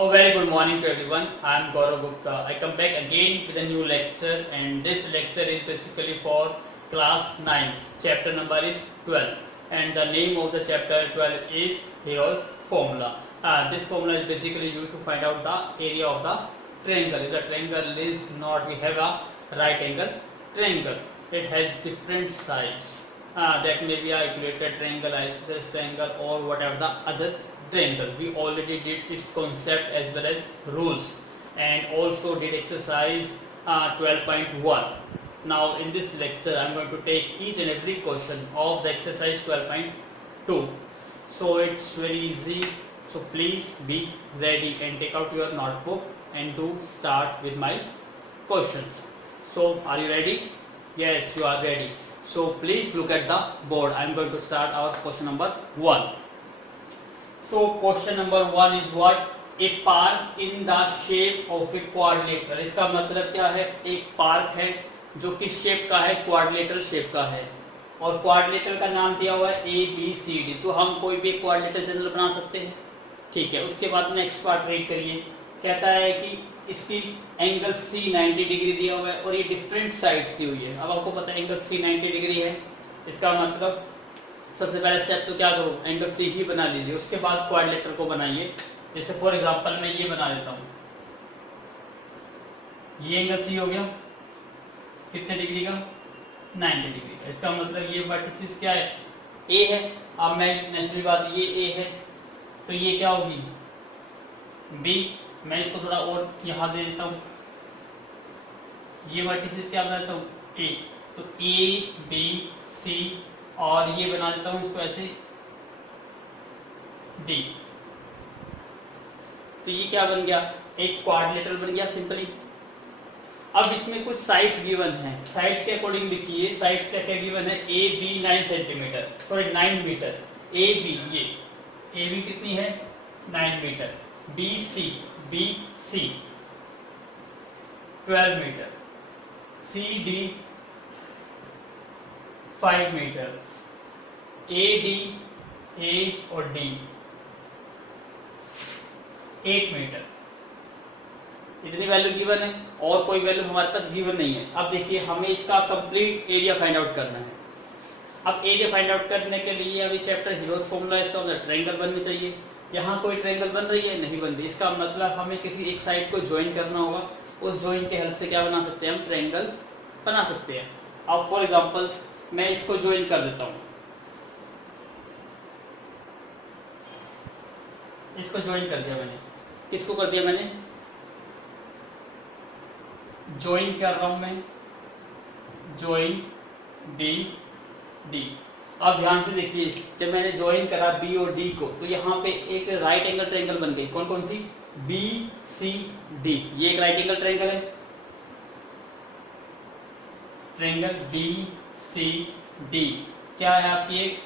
A very good morning to everyone. I am Gaurav Gupta. I come back again with a new lecture, and this lecture is basically for class 9. Chapter number is 12, and the name of the chapter 12 is Hero's formula. This formula is basically used to find out the area of the triangle. If the triangle is not, we have a right angle triangle. It has different sides. That may be a equilateral triangle, isosceles triangle, or whatever the other triangle. We already did its concept as well as rules, and also did exercise 12.1. Now in this lecture I am going to take each and every question of the exercise 12.2. So it's very easy. So please be ready and take out your notebook and do start with my questions. So are you ready? Yes, you are ready. So please look at the board. I am going to start our question number 1. So question number 1 is what? A park in the shape of a quadrilateral. इसका मतलब क्या है? एक park है जो किस shape का है? क्वाड्रिलेटरल शेप का है, और क्वाड्रिलेटरल का नाम दिया हुआ है ABCD. तो हम कोई भी क्वाड्रिलेटरल जनरल बना सकते हैं. ठीक है. उसके बाद नेक्स्ट पार्ट रीड करिए. कहता है कि इसकी एंगल C 90 डिग्री दिया हुआ है और ये डिफरेंट साइड्स दी हुई है. अब आपको पता है एंगल C 90 डिग्री है. इसका मतलब सबसे पहला स्टेप तो क्या करो? एंगल C ही बना लीजिए. उसके बाद क्वाड्रिलेटरल को बनाइए. जैसे फॉर एग्जांपल मैं ये बना देता हूं. ये एंगल C हो गया कितने डिग्री का? 90 डिग्री का. इसका मतलब ये वर्टिसेस क्या है? A है. अब मैं नेचुरली बात, ये A है तो ये क्या होगी? B. मैं इसको थोड़ा और यहां दे देता हूं. ये वर्टिसेस क्या बना देता हूं? A. तो A B C और ये बना देता हूं इसको ऐसे D. तो ये क्या बन गया? एक क्वाड्रिलेटरल बन गया सिंपली. अब इसमें कुछ साइड्स गिवन है. साइड्स के अकॉर्डिंग लिखिए. साइड्स क्या क्या गिवन है? A B 9 centimetre, sorry 9 metre. A B, ये ए बी कितनी है? 9 metre. B C 12 metre. C D 5 metre. A D, A और डी 8 मीटर. इतनी वैल्यू गिवन है और कोई वैल्यू हमारे पास गिवन नहीं है. अब देखिए हमें इसका कंप्लीट एरिया फाइंड आउट करना है. अब एरिया फाइंड आउट करने के लिए अभी चैप्टर हीरोज फॉर्मूला इसका मतलब ट्रायंगल बननी चाहिए. यहाँ कोई ट्रायंगल बन रही है? नहीं बन रही. इसका मतलब हमें किसी एक साइड को ज्वाइन करना होगा. उस ज्वाइन के हेल्प से क्या बना सकते हैं? हम ट्रायंगल बना सकते हैं. अब फॉर एग्जांपल मैं इसको ज्वाइन कर देता हूँ. इसको ज्वाइन कर दिया मैंने. किसको कर दिया मैंने? ज्वाइन कर रहा हूं मैं. Join D D. अब ध्यान से देखिए, जब मैंने ज्वाइन करा बी और डी को तो यहाँ पे एक राइट एंगल ट्रायंगल बन गई. कौन कौन सी? B C D. ये एक राइट एंगल ट्रायंगल है. ट्रायंगल बी सी डी क्या है आपकी? एक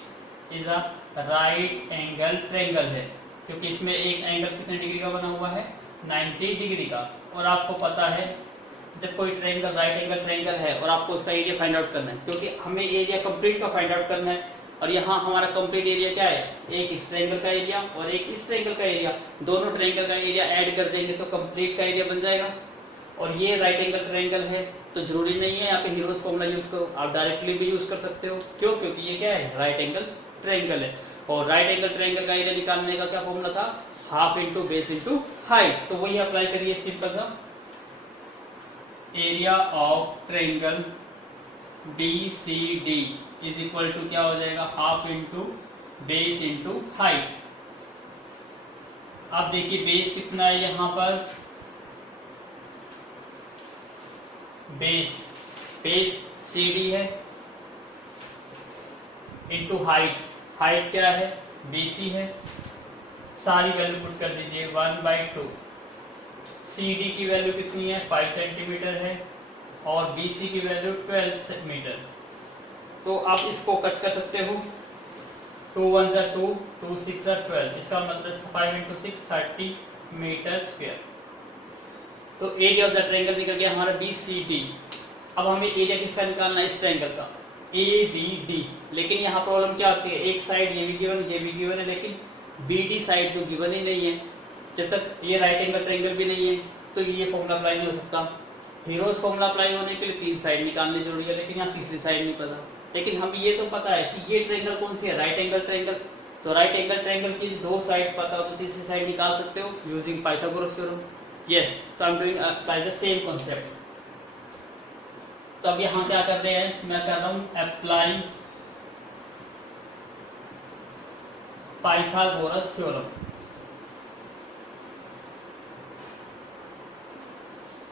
is a right angle triangle है, क्योंकि इसमें एक एंगल कितने डिग्री का बना हुआ है? 90 डिग्री का. और आपको पता है जब कोई ट्रायंगल राइट एंगल ट्रायंगल है और आपको उसका एरिया फाइंड आउट करना है, क्योंकि हमें एरिया कंप्लीट का फाइंड आउट करना है. और यहाँ हमारा कंप्लीट एरिया क्या है? एक इस ट्रायंगल का एरिया और एक इस ट्रायंगल का एरिया. दोनों ट्रायंगल का एरिया ऐड कर देंगे तो कंप्लीट का एरिया बन जाएगा. और ये राइट एंगल ट्रायंगल है तो जरूरी नहीं है यहाँ पे हीरोज फॉर्मूला यूज करो. आप डायरेक्टली भी यूज कर सकते हो. क्यों? क्योंकि ये क्या है? राइट एंगल ट्रायंगल है. और राइट एंगल ट्रायंगल का एरिया निकालने का क्या फॉर्मूला था? Half into base into height. तो वही अप्लाई करिए सिंपल सा. Area of triangle BCD is equal to क्या हो जाएगा? Half into base into height. आप देखिए बेस कितना है यहाँ पर? बेस CD है इंटू हाइट. हाइट क्या है? BC है. सारी वैल्यू पुट कर दीजिए. 1/2. CD की वैल्यू कितनी है? 5 सेंटीमीटर है और BC की वैल्यू 12 मीटर. तो आप इसको कट कर सकते हो. 2 1 2, 2 6 12. इसका मतलब 5 इंटू 6 30 मीटर स्क्वायर. तो एरिया ऑफ द ट्रायंगल निकल गया हमारा BCD. अब हमें एरिया किसका निकालना है? इस ट्रायंगल का ABD. लेकिन यहाँ प्रॉब्लम क्या आती है? एक साइड ये भी गिवन है, लेकिन BD साइड तो गिवन ही नहीं है. जब तक ये राइट एंगल ट्रायंगल भी नहीं है तो ये फॉर्मूला अप्लाई नहीं हो सकता। हीरोज फॉर्मूला अप्लाई होने के लिए 3 साइड निकालनी जरूरी है, लेकिन यहाँ तीसरी साइड नहीं पता। लेकिन हम ये तो पता है कि ये ट्रायंगल कौन सी है, राइट एंगल ट्रायंगल। तो राइट एंगल ट्रायंगल की 2 साइड पता हो तो तीसरी साइड निकाल सकते हो यूजिंग पाइथागोरस थ्योरम। यस, तो I am doing by the same concept. तो अब यहाँ क्या कर रहे हैं, मैं कर रहा हूँ अप्लाई पाइथागोरस थ्योरम।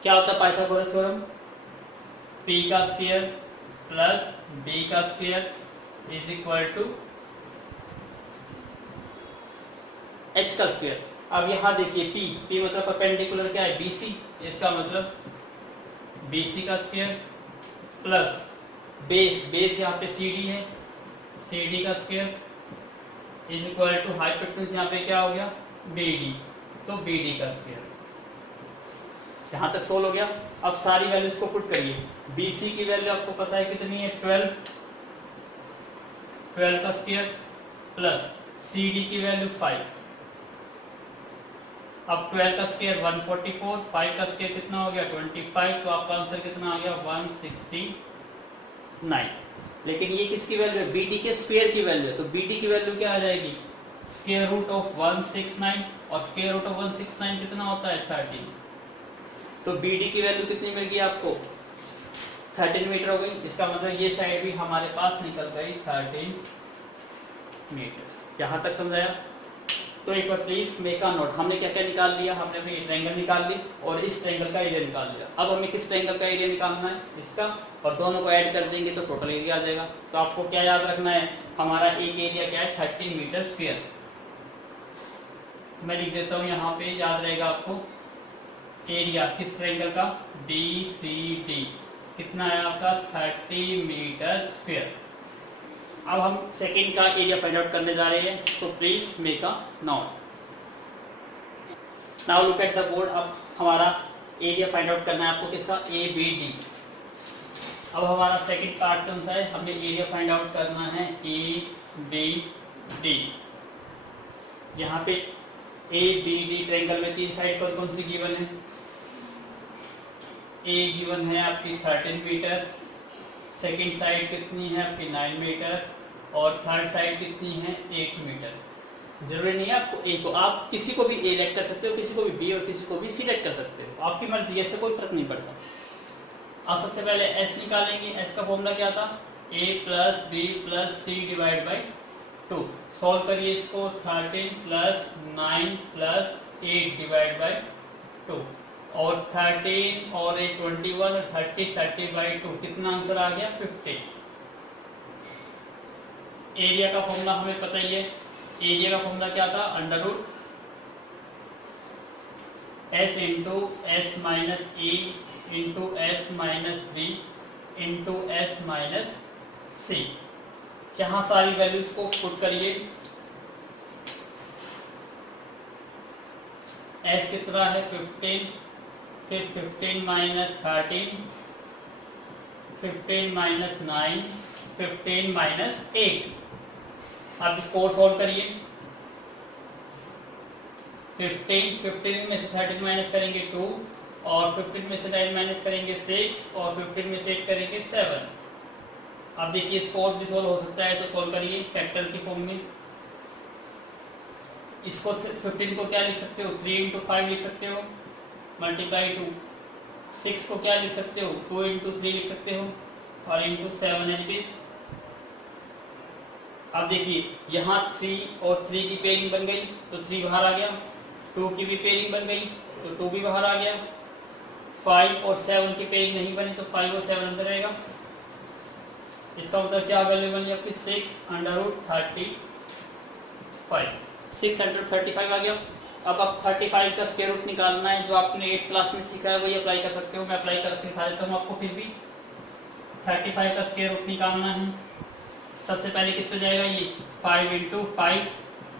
क्या होता है पाइथागोरस थ्योरम? p का स्क्वायर प्लस b का square is equal to h का स्क्वायर। अब यहां देखिए p मतलब परपेंडिकुलर क्या है, bc, इसका मतलब bc का स्क्वायर प्लस बेस यहाँ पे cd है, cd का square is equal to hypotenuse यहाँ पे क्या हो गया, bd, तो bd का स्क्वायर। यहां तक सोल्व हो गया। अब सारी वैल्यूज को पुट करिए। BC की वैल्यू आपको पता है कितनी है, 12 का स्क्वायर प्लस CD की वैल्यू 5। अब 12 का स्क्वायर 144, 5 का स्क्वायर कितना हो गया 25, तो आपका आंसर कितना आ गया 169। लेकिन ये किसकी वैल्यू है, BD के स्क्वायर की वैल्यू है। तो BD की वैल्यू क्या आ जाएगी, स्क्वायर रूट ऑफ 169, और स्क्वायर रूट ऑफ 169 कितना होता है 13। तो BD की वैल्यू कितनी मिल गई आपको, 13 मीटर हो गई। इसका मतलब ये साइड भी हमारे पास निकल गई 13 मीटर। यहां तक समझाया? तो एक बार प्लीज मेक अ नोट, हमने क्या क्या निकाल लिया, हमने अपनी ट्रायंगल निकाल ली और इस ट्रायंगल का एरिया निकाल लिया। अब हमें किस ट्रायंगल का एरिया निकालना है, इसका, और दोनों को ऐड कर देंगे तो टोटल एरिया आ जाएगा। तो आपको क्या याद रखना है, हमारा एक एरिया क्या है 30 मीटर स्क्वायर। मैं लिख देता हूँ यहाँ पे, याद रहेगा आपको। एरिया किस ट्रायंगल का, BCD, कितना है आपका 30 मीटर स्क्वायर। अब हम सेकंड का एरिया फाइंड आउट करने जा रहे हैं, तो please make a note. Now look at the board. अब हमारा एरिया फाइंड आउट करना है आपको किसका, ABD। अब हमारा सेकंड पार्ट कौन सा है, हमें एरिया फाइंड आउट करना है ABD। यहाँ पे ABD ट्रायंगल में 3 साइड कौन कौन सी गिवन है, A गिवन है आपकी 13 मीटर, सेकंड साइड कितनी है आपकी 9 मीटर, और थर्ड साइड कितनी है 8 मीटर। जरूरी नहीं है आपको A को, आप किसी को भी A लेट कर सकते हो, किसी को भी B और किसी को भी C लेट कर सकते हो, आपकी मर्जी, ऐसे कोई फर्क नहीं पड़ता। आप सबसे पहले S निकालेंगे। S का फॉर्मूला क्या था, A plus B plus C divide by 2। Solve करिए इसको, 13 प्लस 9 प्लस 8 डिवाइड बाई 2, और 13 और 8 21 और 30 बाई 2, कितना आंसर आ गया 50। एरिया का फॉर्मूला हमें पता ही है। एरिया का फॉर्मूला क्या था, under root S into S minus E into S minus B into S minus C। यहाँ सारी वैल्यूज को पुट करिए। S कितना है 15, फिर 15 माइनस 13, 15 माइनस 9, 15 माइनस 8। अब इसको सॉल्व करिए। 15 में से 13 माइनस करेंगे 2, और 15 में से 9 माइनस करेंगे 6, और 15 में से 8 करेंगे 7। अब देखिए इसको और भी सोल्व हो सकता है, तो सोल्व करिए फैक्टर की फॉर्म में। इसको 15 को क्या लिख सकते हो, 3 इंटू 5 लिख सकते हो, मल्टीप्लाई 2। 6 को क्या लिख सकते हो, 2 इंटू 3 लिख सकते हो, और इंटू 7 एलपीस। अब देखिए यहाँ 3 और 3 की पेयरिंग बन गई तो 3 बाहर आ गया, 2 की भी पेयरिंग बन गई तो 2 भी बाहर आ गया, 5 और 7 की पेयरिंग नहीं बनी तो 5 और 7 अंदर रहेगा। इसका मतलब क्या वैल्यू बनी आपकी 6 अंडर रूट 35, 6 अंडर 35 आ गया। अब आप 35 का स्क्वायर रूट निकालना है, जो आपने 8th क्लास में सीखा है वही अप्लाई कर सकते हो। मैं अप्लाई करके दिखा देता हूँ आपको। फिर भी 35 का स्क्वायर रूट निकालना है। सबसे पहले किस पे जाएगा, ये 5 into 5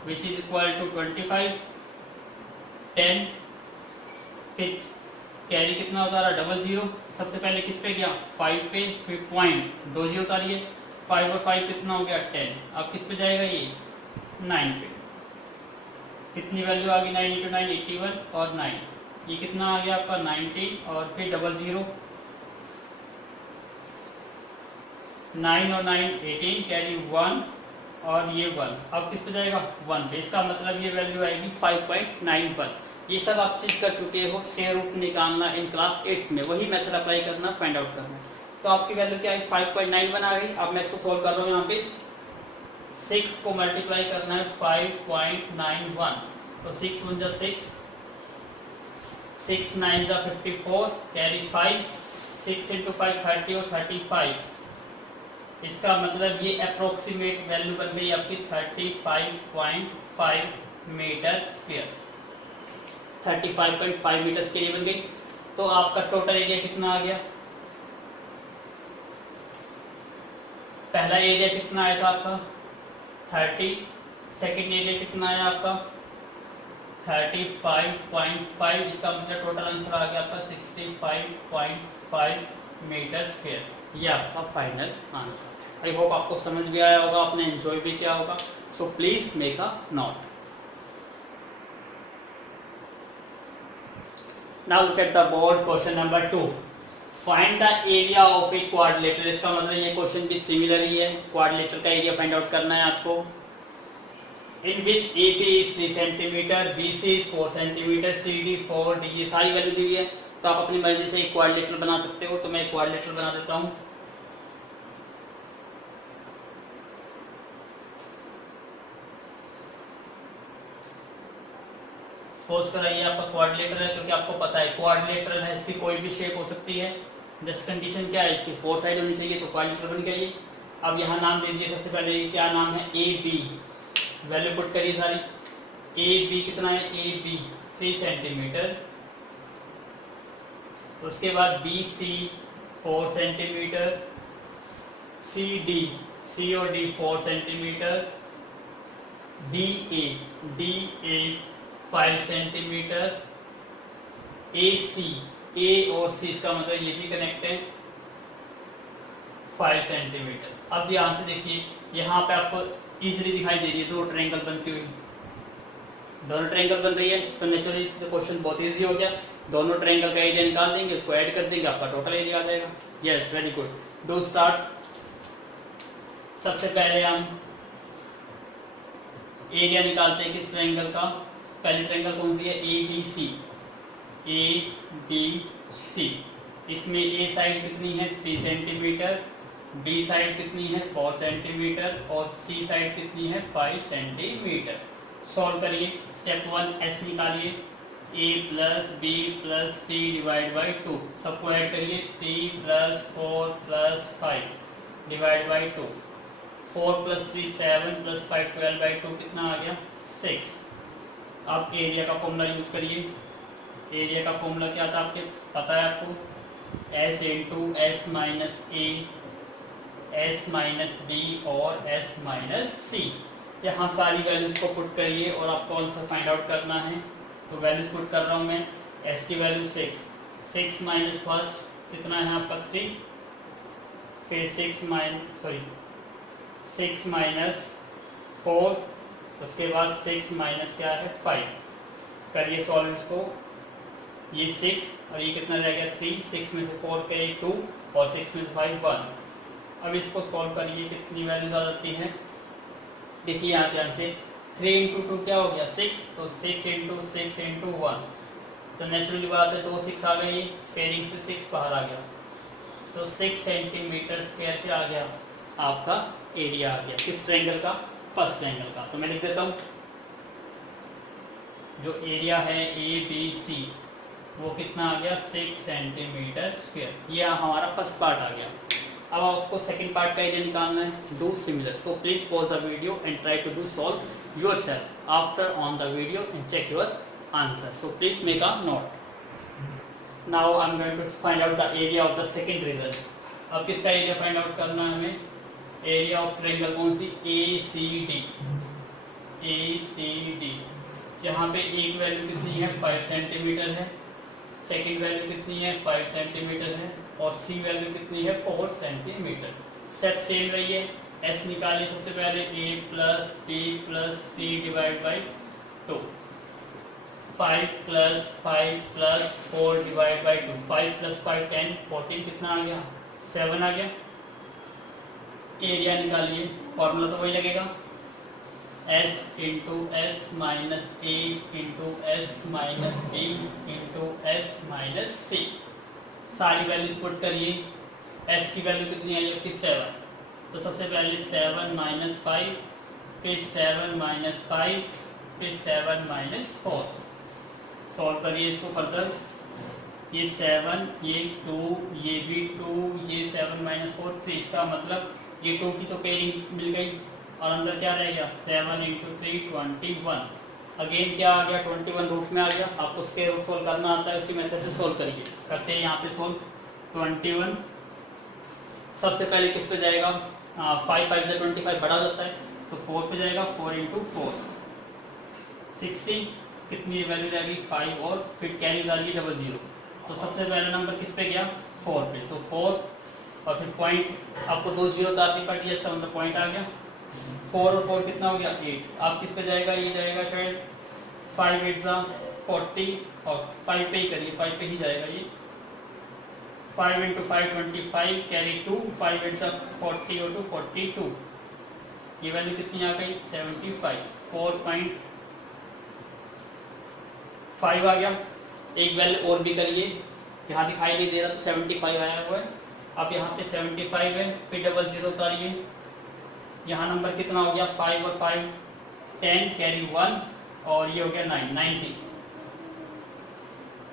which is equal to 25, 10, फिर कैरी कितना होता रहा 00। सबसे पहले किस पे गया 5 पे, फिर पॉइंट 2 0 उतारिए, 5 और 5 कितना हो गया 10। अब किस पे जाएगा ये 9 पे। कितनी वैल्यू आ गई, 9 इंटू 9 81 और 9, ये कितना आ गया आपका 90 और फिर 00, 9 और 9 18, कैरी 1 और ये 1, अब किस पे जाएगा 1 पे, इसका मतलब ये वैल्यू आएगी 5.9 पर। ये सब आप चीज कर चुके हो, स्क्वायर रूट निकालना इन क्लास 8 में, वही मेथड अप्लाई करना, फाइंड आउट करना। तो आपकी वैल्यू क्या है 5.91 आ गई। अब मैं इसको सोल्व कर रहा हूँ, यहाँ पे 6 को मल्टीप्लाई करना है 5.91, तो 6 1 जा 6, 6 9 जा 54, कैरी 5, 6 इंटू 5 30 और 35, इसका मतलब ये अप्रोक्सीमेट वैल्यू बन गई आपकी 35.5 मीटर स्क्वायर, 35.5 मीटर स्क्वायर बन गई। तो आपका टोटल एरिया कितना आ गया, पहला एरिया कितना आया था आपका 30, सेकंड एरिया कितना आया आपका 35.5, इसका मतलब टोटल आंसर आ गया आपका 65.5 मीटर स्क्वायर। ये आपका फाइनल आंसर। आई होप आपको समझ भी आया होगा, आपने एंजॉय भी किया होगा। सो please make a note. Now look at the board, question number 2, find the area of a quadrilateral. इसका मतलब ये क्वेश्चन भी सिमिलर ही है, क्वाड्रिलेटरल का एरिया फाइंड आउट करना है आपको। इन विच AP is 3 centimetre, BC is 4 centimetre, CD 4D, ये सारी वैल्यू दी हुई है। तो आप अपनी मर्जी से एक क्वाड्रिलेटरल बना सकते हो, तो मैं एक क्वाड्रिलेटरल बना देता हूँ। सपोज कराइए आपका क्वाड्रिलेटरल है, क्योंकि आपको पता है क्वाड्रिलेटरल है, इसकी कोई भी शेप हो सकती है। जस्ट कंडीशन क्या है, इसकी 4 साइड होनी चाहिए, तो क्वाड्रिलेटरल बन गई। अब यहाँ नाम दे दीजिए, सबसे पहले क्या नाम है AB, वैल्यू पुट करिए सारी। AB कितना है, AB 3 सेंटीमीटर, उसके बाद BC 4 सेंटीमीटर, C और D 4 centimetre, DA 5 centimetre, AC A और C, इसका मतलब ये भी कनेक्ट है 5 सेंटीमीटर। अब ध्यान से देखिए, यहाँ पे आपको इजीली दिखाई दे रही है दो ट्रायंगल बनती हुई, दोनों ट्रायंगल बन रही है। तो नेचुरली क्वेश्चन बहुत इजी हो गया, दोनों ट्रायंगल का एरिया निकाल देंगे, उसको ऐड कर देंगे, आपका टोटल एरिया आ जाएगा। Yes, very good, do start. सबसे पहले हम एरिया निकालते हैं किस ट्रायंगल का, पहली ट्रायंगल कौन सी है, ABC। इसमें A साइड कितनी है 3 सेंटीमीटर, B साइड कितनी है 4 सेंटीमीटर और C साइड कितनी है 5 सेंटीमीटर। सॉल्व करिए। स्टेप 1, S निकालिए, A plus B plus C divide by 2, सबको ऐड करिए, 3 plus 4 plus 5 divide by 2, 4 plus 3 7 plus 5 12 by 2 कितना आ गया 6। अब एरिया का फॉर्मूला यूज करिए। एरिया का फॉर्मूला क्या था आपके पता है आपको, S into S minus A, S minus B और S माइनस C। यहाँ सारी वैल्यूज को पुट करिए और आपको आंसर फाइंड आउट करना है। तो वैल्यूज पुट कर रहा हूँ मैं। S की वैल्यू 6 माइनस फर्स्ट कितना है आपका 3, फिर 6 माइनस 4, उसके बाद 6 माइनस क्या है 5। करिए सॉल्व इसको, ये 6 और ये कितना रह गया 3, 6 में से 4 के 2 और 6 में से 5 1। अब इसको सॉल्व करिए, कितनी वैल्यूज आ जाती है, देखिए यहाँ ध्यान से, 3 इंटू 2 क्या हो गया 6, तो 6 इंटू 6 इंटू 1, तो नेचुरली बात है तो 6 आ गई, पेयरिंग से 6 बाहर आ गया, तो 6 सेंटीमीटर स्क्वायर क्या आ गया आपका एरिया आ गया किस ट्रायंगल का, फर्स्ट ट्रायंगल का। तो मैं लिख देता हूँ, जो एरिया है ABC वो कितना आ गया 6 सेंटीमीटर स्क्वायर। ये हमारा फर्स्ट पार्ट आ गया। अब आपको सेकंड पार्ट का एरिया निकालना है, do similar. So please pause the video and try to do solve yourself after on the video and check your answer. So please make a note. Now I am going to find out the area of the second region. अब किसका area find out करना है हमें, area of triangle कौन सी, ACD। यहाँ पे एक value कितनी है 5 सेंटीमीटर है, सेकंड वैल्यू कितनी है 5 सेंटीमीटर है और C वैल्यू कितनी है 4 सेंटीमीटर। स्टेप सेम रही है। S निकालिए सबसे पहले, A plus B plus C divide by 2। 5 plus 5 plus 4 divide by 2, 5 plus 5 10, 14 कितना आ गया 7 आ गया। एरिया निकालिए, फॉर्मूला तो वही लगेगा, s into S minus A into S minus B into S minus C. सारी वैल्यूज पुट करिए। s की वैल्यू कितनी आई आपकी 7, तो सबसे पहले 7 माइनस 5, फिर 7 माइनस 5, फिर 7 माइनस 4। सॉल्व करिए इसको फर्दर। ये 7, ये 2, ये भी 2, ये 7 माइनस 4 3, इसका मतलब ये 2 की तो पेयरिंग मिल गई और अंदर क्या रह गया 7 इंटू 3 21। अगेन क्या आ गया 21 रूट में आ गया। आपको उसके रूट सोल्व करना आता है, उसी मेथड से सोल्व करिए। करते हैं यहाँ पे सोल्व। 21 सबसे पहले किस पे जाएगा, 5 5 से 25 बड़ा हो जाता है तो 4 पे जाएगा, 4 इंटू 4 16। कितनी वैल्यू रहेगी 5 और फिर कैरी डालिए 00। तो सबसे पहला नंबर किस पे गया 4 पे, तो 4 और फिर पॉइंट आपको 2 जीरो तो आपकी पट गया, इसका मतलब पॉइंट आ गया। 4 और 4 कितना हो गया 8। आप किस पे जाएगा, ये जाएगा शायद 5 8 40 और 5 पे ही करिए, 5 पे ही जाएगा ये। 5 इंटू 5 25 कैरी 2, 5 8 40 और 2 42। ये वैल्यू कितनी आ गई 75। 4.5 आ गया। एक वैल्यू और भी करिए, यहाँ दिखाई नहीं दे रहा तो 75 आया हुआ है। अब यहाँ पे 75 है, फिर 00 उतारिए। यहाँ नंबर कितना हो गया 5 और 5 10 कैरी 1 और ये हो गया 9 90।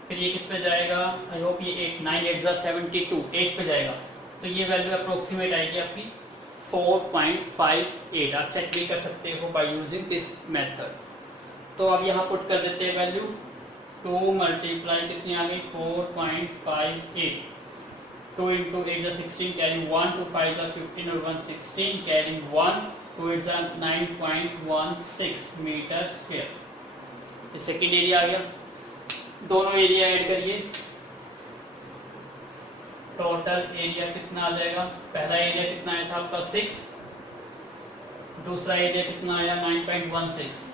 फिर ये किस पे जाएगा, आई होप ये 8 9 8 72 8 पे जाएगा। तो ये वैल्यू अप्रोक्सीमेट आएगी आपकी 4.58। आप चेक भी कर सकते हो बाय यूजिंग दिस मेथड। तो अब यहाँ पुट कर देते हैं वैल्यू। 2 मल्टीप्लाई कितनी आ गई 4.58। 2 इंटू 8 16 कैरी 1, 2 5 15 और 1 16 carry 1, 2 8 9.16 metre square. Second area आ गया। दोनों एरिया ऐड करिए, टोटल एरिया कितना आ जाएगा। पहला एरिया कितना आया था आपका 6, दूसरा एरिया कितना आया 9.16।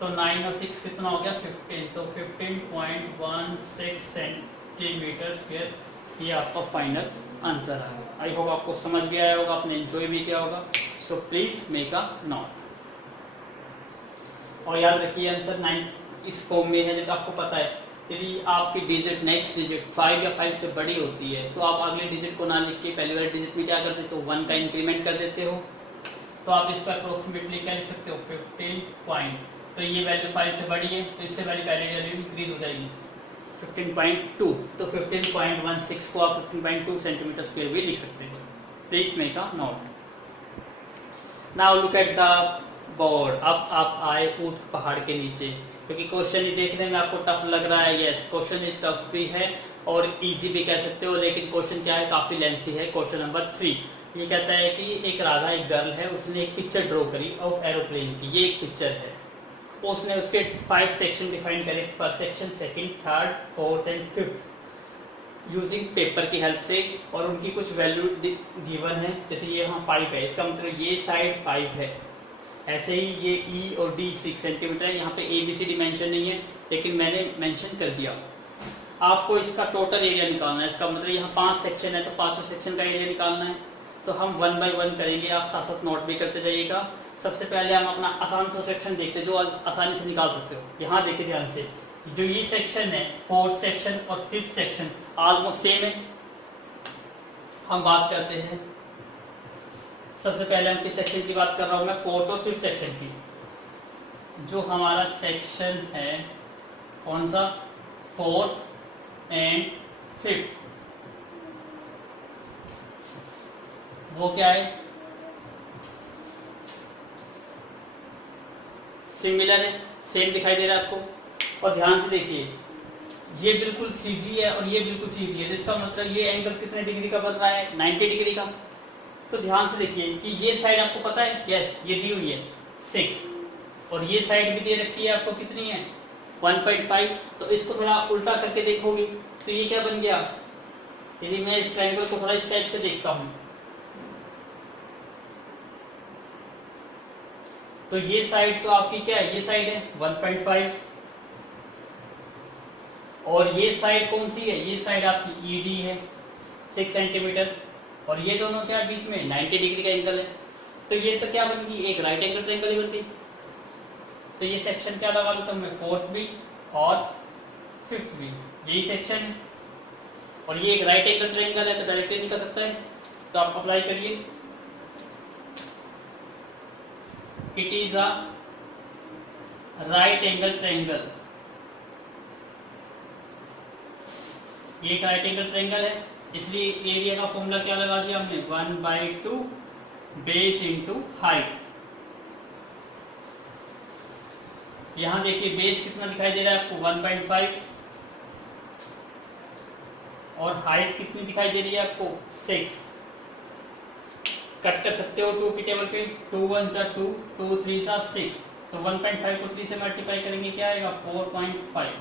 तो 9 और 6 कितना हो गया 15, तो 15.16 सेंटीमीटर स्क्वायर ये आपका फाइनल आंसर आएगा। आई होप आपको समझ भी आया होगा, आपने एंजॉय भी किया होगा। सो प्लीज मेक अ नोट और याद रखिए आंसर 9 इस फॉर्म में है। जब आपको पता है यदि आपकी डिजिट नेक्स्ट डिजिट 5 या 5 से बड़ी होती है तो आप अगले डिजिट को ना लिख के पहले वाले डिजिट में क्या करते हो, तो 1 का इंक्रीमेंट कर देते हो। तो आप इस पर अप्रोक्सीमेटली क्या लिख सकते हो 15 पॉइंट। तो ये वैल्यू 5 से बड़ी है तो इससे वैल्यू पहले वैल्यू इंक्रीज हो जाएगी 15.2। तो 15.16 को आप 15.2 सेंटीमीटर स्क्वायर भी लिख सकते हो। Please make a note. Now look at the board. अब आप आए ऊंट पहाड़ के नीचे, क्योंकि क्वेश्चन ये देखने में आपको टफ लग रहा है। यस, क्वेश्चन इस टफ भी है और इजी भी कह सकते हो, लेकिन क्वेश्चन क्या है काफी लेंथी है। क्वेश्चन नंबर 3 ये कहता है कि एक राधा एक गर्ल है, उसने एक पिक्चर ड्रॉ करी ऑफ एरोप्लेन की। ये एक पिक्चर है, उसने उसके 5 सेक्शन डिफाइन करे, first section, second, third, fourth and fifth using paper की हेल्प से। और उनकी कुछ वैल्यू गिवन है, जैसे ये यहाँ 5 है, इसका मतलब ये साइड 5 है। ऐसे ही ये ई और डी 6 सेंटीमीटर है। यहाँ पे ABCD मेंशन नहीं है, लेकिन मैंने मेंशन कर दिया। आपको इसका टोटल एरिया निकालना है। इसका मतलब यहाँ 5 सेक्शन है तो 5 सेक्शन का एरिया निकालना है। तो हम 1 बाय 1 करेंगे, आप साथ साथ नोट भी करते जाइएगा। सबसे पहले हम अपना आसान सा सेक्शन देखते हैं जो आसानी से निकाल सकते हो। यहाँ देखिए ध्यान से, जो ये सेक्शन है 4th सेक्शन और 5th सेक्शन ऑलमोस्ट सेम है। हम बात करते हैं, सबसे पहले हम किस सेक्शन की बात कर रहा हूँ मैं, 4th और 5th सेक्शन की। जो हमारा सेक्शन है कौन सा, 4th एंड 5th, वो क्या है, सिमिलर है, सेम दिखाई दे रहा है आपको। और ध्यान से देखिए, ये बिल्कुल सीधी है और ये बिल्कुल सीधी है, जिसका मतलब ये एंगल कितने डिग्री का बन रहा है 90 डिग्री का। तो ध्यान से देखिए कि ये साइड आपको पता है, यस ये दी हुई है 6 और ये साइड भी दे रखी है आपको कितनी है 1.5। तो इसको थोड़ा उल्टा करके देखोगे तो ये क्या बन गया, यदि मैं इस ट्रायंगल को थोड़ा इस टाइप से देखता हूं तो ये साइड तो आपकी क्या है, ये साइड है 1.5 और ये साइड कौन सी है, ये साइड आपकी ED है 6 सेंटीमीटर, और ये दोनों क्या बीच में 90 डिग्री का एंगल है। तो ये तो क्या बन गई, एक राइट एंगल ट्रायंगल ही बन गई। तो ये सेक्शन क्या लगा लेता हूं मैं, 4th भी और 5th भी, यही सेक्शन है। और ये एक राइट एंगल ट्रायंगल है तो डायरेक्टली निकल सकता है। तो आप अप्लाई करिए, it is a right angle triangle. ये एक राइट एंगल ट्रायंगल है, इसलिए एरिया का फॉर्मूला क्या लगा दिया हमने, 1/2 बेस इंटू हाइट। यहां देखिए बेस कितना दिखाई दे रहा है आपको, 1.5, और हाइट कितनी दिखाई दे रही है आपको, 6। कट कर सकते हो 2 की टेबल पे, 2 1 जा 2, 2 3 जा 6। तो 1.5 को 3 से मल्टीप्लाई करेंगे क्या आएगा, 4.5।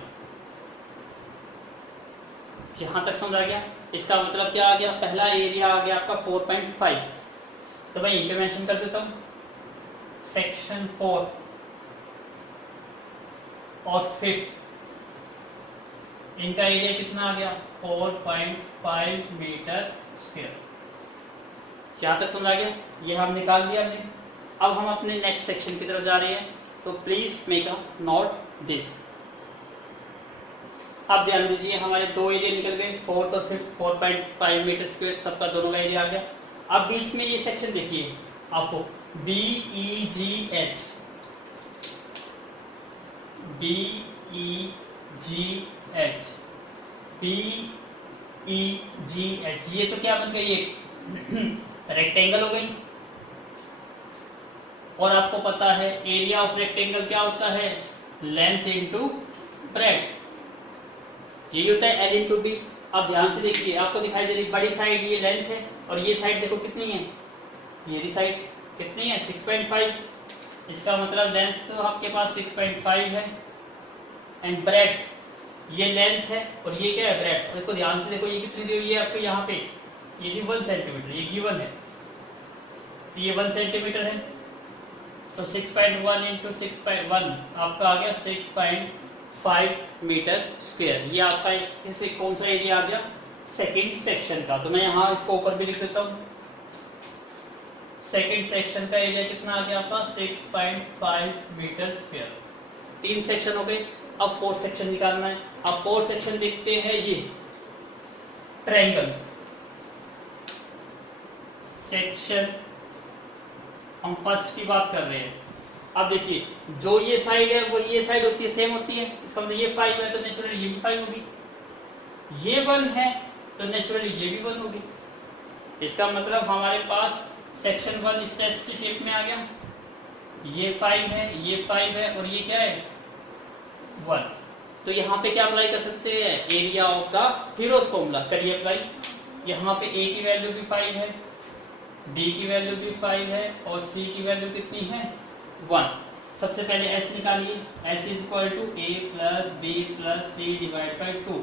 यहां तक समझ आ गया। इसका मतलब क्या आ गया, पहला एरिया आ गया आपका 4.5। तो मैं यहीं पे मेंशन कर देता हूं, सेक्शन 4 और 5th, इनका एरिया कितना आ गया, 4.5 मीटर स्क्वायर। यहां तक समझ आ गया, ये हम निकाल दिया हमने। अब हम अपने नेक्स्ट सेक्शन की तरफ जा रहे हैं, तो please make a note this. अब ध्यान दीजिए, हमारे दो एरिया निकल गए, 4th और 5th, 4.5 मीटर स्क्वायर, सबका दोनों का एरिया आ गया। अब बीच में ये सेक्शन देखिए आपको, BEGH, BEGH, BEGH, ये तो क्या बन गई, एक रेक्टेंगल हो गई। और आपको पता है एरिया ऑफ रेक्टेंगल क्या होता है, लेंथ इंटू ब्रेड्थ, यही होता है L इंटू बी। अब ध्यान से देखिए, आपको दिखाई दे रही बड़ी साइड ये लेंथ है, और ये साइड देखो कितनी है, ये साइड कितनी है, 6.5। इसका मतलब लेंथ तो आपके पास 6.5 है, एंड ब्रेड्थ ये लेंथ है, और ये क्या है, ब्रेड्थ। और इसको ध्यान से देखो, ये कितनी दी हुई है आपको यहाँ पे, ये 1 सेंटीमीटर, ये गिवन है, तो ये 1 सेंटीमीटर है। तो 6.1 इंटू 6.1 आपका आ गया 6.5 मीटर स्क्वायर। ये आपका इसे कौन सा एरिया आ गया, सेकंड सेक्शन का। तो मैं यहाँ इसको ऊपर भी लिख देता हूँ, सेकंड सेक्शन का एरिया कितना आ गया आपका, 6.5 मीटर स्क्वायर। 3 सेक्शन हो गए, अब 4th सेक्शन निकालना है। अब 4th सेक्शन देखते हैं, ये ट्रायंगल सेक्शन, हम फर्स्ट की बात कर रहे हैं। अब देखिए, जो ये साइड है वो ये साइड होती है, सेम होती है। इसका मतलब ये 5 है तो नेचुरली ये भी 5 होगी, ये 1 है तो नेचुरली ये भी 1 होगी। इसका मतलब हमारे पास सेक्शन 1 स्टेप से शेप में आ गया। ये 5 है, ये 5 है, और ये क्या है, 1। तो यहाँ पे क्या अप्लाई कर सकते हैं, area of the heroes formula करिए अप्लाई। यहाँ पे A की वैल्यू भी 5 है, D की वैल्यू भी 5 है, और C की वैल्यू कितनी है, 1। सबसे पहले S निकालिए, S is equal to A plus B plus C divide by 2।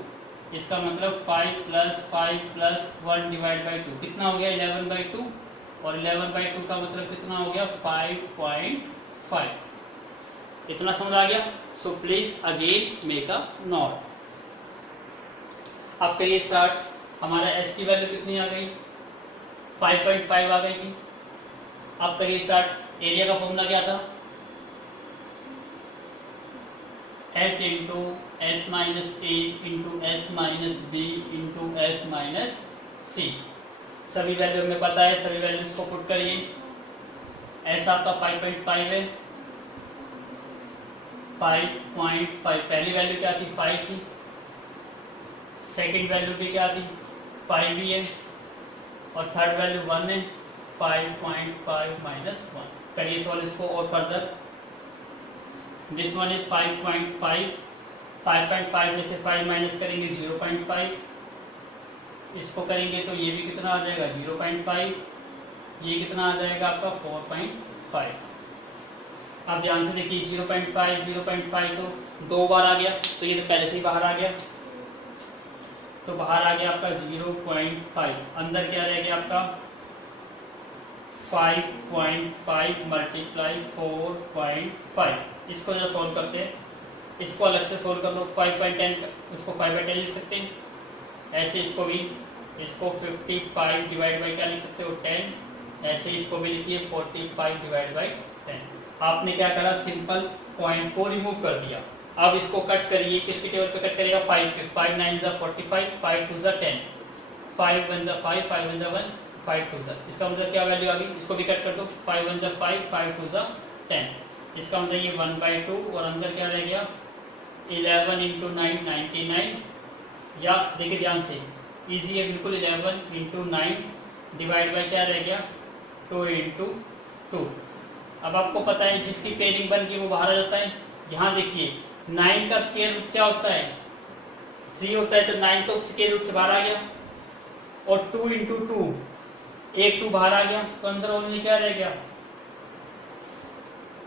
इसका मतलब 5 प्लस 5 प्लस 1 डिवाइड बाई 2 कितना हो गया, 11/2, और 11/2 का मतलब कितना हो गया, 5.5। इतना समझ आ गया। So please again make a note. अब करिए स्टार्ट। हमारा S की वैल्यू कितनी आ गई, 5.5 आ गई थी। अब करिए स्टार्ट। एरिया का फॉर्मूला क्या था, S into S minus A into S minus B into S minus C. सभी वैल्यू हमें पता है, सभी वैल्यूज को पुट करिए। S आपका 5.5 है, 5.5 पहली वैल्यू क्या थी, 5 थी। सेकंड वैल्यू भी क्या थी, 5 भी है, और थर्ड वैल्यू 1 है, 5.5 माइनस 1। करिए सॉल्व इसको और फर्दर। दिस वन इज 5.5, 5.5 में से 5 माइनस करेंगे 0.5, इसको करेंगे तो ये भी कितना आ जाएगा 0.5, ये कितना आ जाएगा आपका 4.5। आप ध्यान से देखिए 0.5 0.5 तो 2 बार आ गया, तो ये तो पहले से ही बाहर आ गया, तो बाहर आ गया आपका 0.5। अंदर क्या रह गया आपका 5.5 मल्टीप्लाई 4.5। इसको जरा सॉल्व करते हैं। इसको अलग से सोल्व कर लो, 5/10 इसको 5/10 लिख सकते हैं, ऐसे इसको भी, इसको 55 डिवाइड बाई क्या लिख सकते हो 10, ऐसे इसको भी लिखिए 45 डिवाइड बाई 10। आपने क्या करा, सिंपल पॉइंट को रिमूव कर दिया। अब इसको कट करिए, किसकी टेबल पे कट करिएगा, 5 पे, 5 9 45, 5 2 10, 5 1 5, 5 1 1, 5 2 इसका मतलब क्या वैल्यू आ गई, इसको भी कट कर दो, 5 1 5, 5 2 10, इसका मतलब ये 1/2 और अंदर क्या रह गया 11 इंटू 9 99, या देखिए ध्यान से इजी है बिल्कुल, 11 इंटू 9 डिवाइड बाई क्या रह गया 2 इंटू 2। अब आपको पता है जिसकी पेयरिंग बन गई वो बाहर आ जाता है। यहाँ देखिए 9 का स्क्वायर रूट क्या होता है 3 होता है, तो 9 तो स्क्वायर रूट से बाहर आ गया, और 2 इंटू 2 एक 2 बाहर आ गया, तो अंदर ओनली क्या रह गया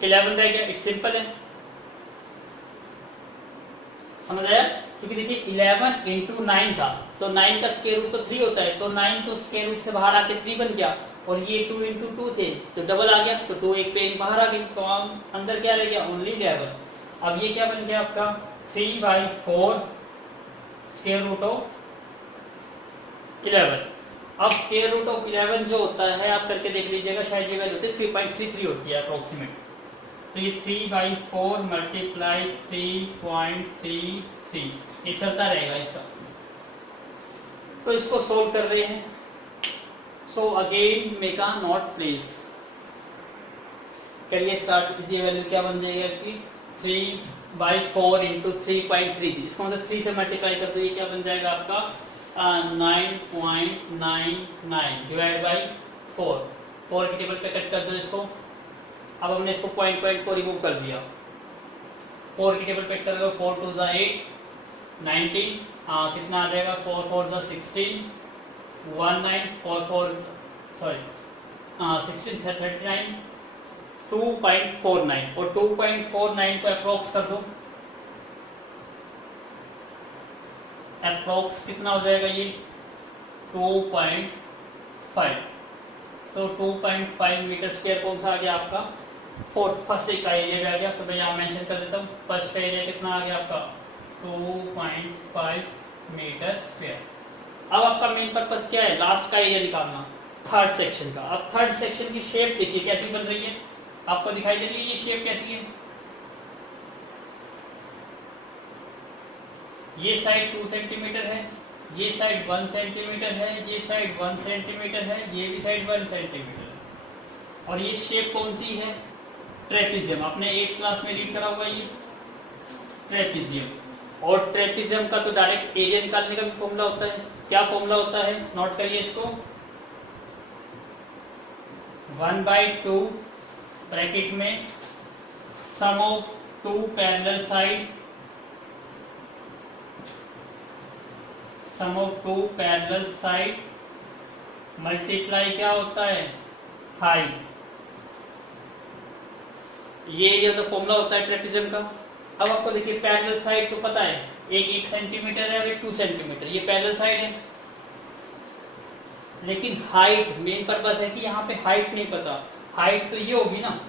11 रह गया। एक सिंपल है, समझ आया, क्योंकि देखिए 11 इंटू 9 था, तो 9 का स्क्वायर रूट तो 3 होता है, तो 9 तो स्क्वायर रूट से बाहर आके 3 बन गया, और ये 2 इंटू 2 थे तो डबल आ गया, तो 2 एक पे बाहर आ गई, तो अंदर क्या रह गया ओनली 11। अब ये क्या बन गया आपका 3/4 स्क्वायर रूट ऑफ 11। अब स्क्वायर रूट ऑफ 11 जो होता है आप करके देख लीजिएगा, शायद ये वैल्यू होती है 3.33 होती है अप्रोक्सीमेट, तो ये 3/4 मल्टीप्लाई 3.33 ये चलता रहेगा इसका। तो इसको सोल्व कर रहे हैं, so again make a note please, करिए स्टार्ट। इसी वैल्यू क्या बन जाएगा कि 3/4 इंटू 3.33, इसको मतलब 3 से मल्टीप्लाई कर दो, ये क्या बन जाएगा आपका 9.99 डिवाइड बाई 4 की टेबल पे कट कर दो इसको। अब हमने इसको पॉइंट को रिमूव कर दिया, 4 की टेबल पे कट कर दो, 4 2 8 19, कितना आ जाएगा 4 4 16 19, 4 4 16 39 2.49, और 2.49 को अप्रोक्स कर दो, अप्रोक्स कितना हो जाएगा ये 2.5, तो 2.5 मीटर स्क्वायर कौन सा आ गया आपका फर्स्ट का एरिया आ गया, तो मैं यहाँ मेंशन कर देता हूँ, फर्स्ट का एरिया कितना आ गया आपका 2.5 मीटर स्क्वायर। अब आपका मेन पर्पस क्या है, लास्ट का एरिया निकालना थर्ड सेक्शन का। अब थर्ड सेक्शन की शेप देखिए कैसी बन रही है, आपको दिखाई दे रही है ये शेप कैसी है, ये साइड 2 सेंटीमीटर है, ये साइड 1 सेंटीमीटर है, ये साइड 1 सेंटीमीटर है, ये भी साइड 1 सेंटीमीटर है, और ये शेप कौन सी है ट्रेपीजियम, आपने 8th क्लास में रीड करा हुआ ये ट्रेपीजियम। और ट्रेपीजियम का तो डायरेक्ट एरिया निकालने का भी फॉर्मूला होता है, क्या फॉर्मूला होता है नोट करिए इसको, 1/2 ब्रैकेट में sum of 2 parallel side, sum of 2 parallel side multiply क्या होता है हाइट, ये एरिया तो फॉर्मूला होता है ट्रेपीजियम का। अब आपको देखिए पैरेलल साइड तो पता है, एक 1 सेंटीमीटर है और एक 2 सेंटीमीटर, ये पैरेलल साइड है, लेकिन हाइट मेन पर्पस है कि यहाँ पे हाइट नहीं पता, हाइट तो ये होगी ना।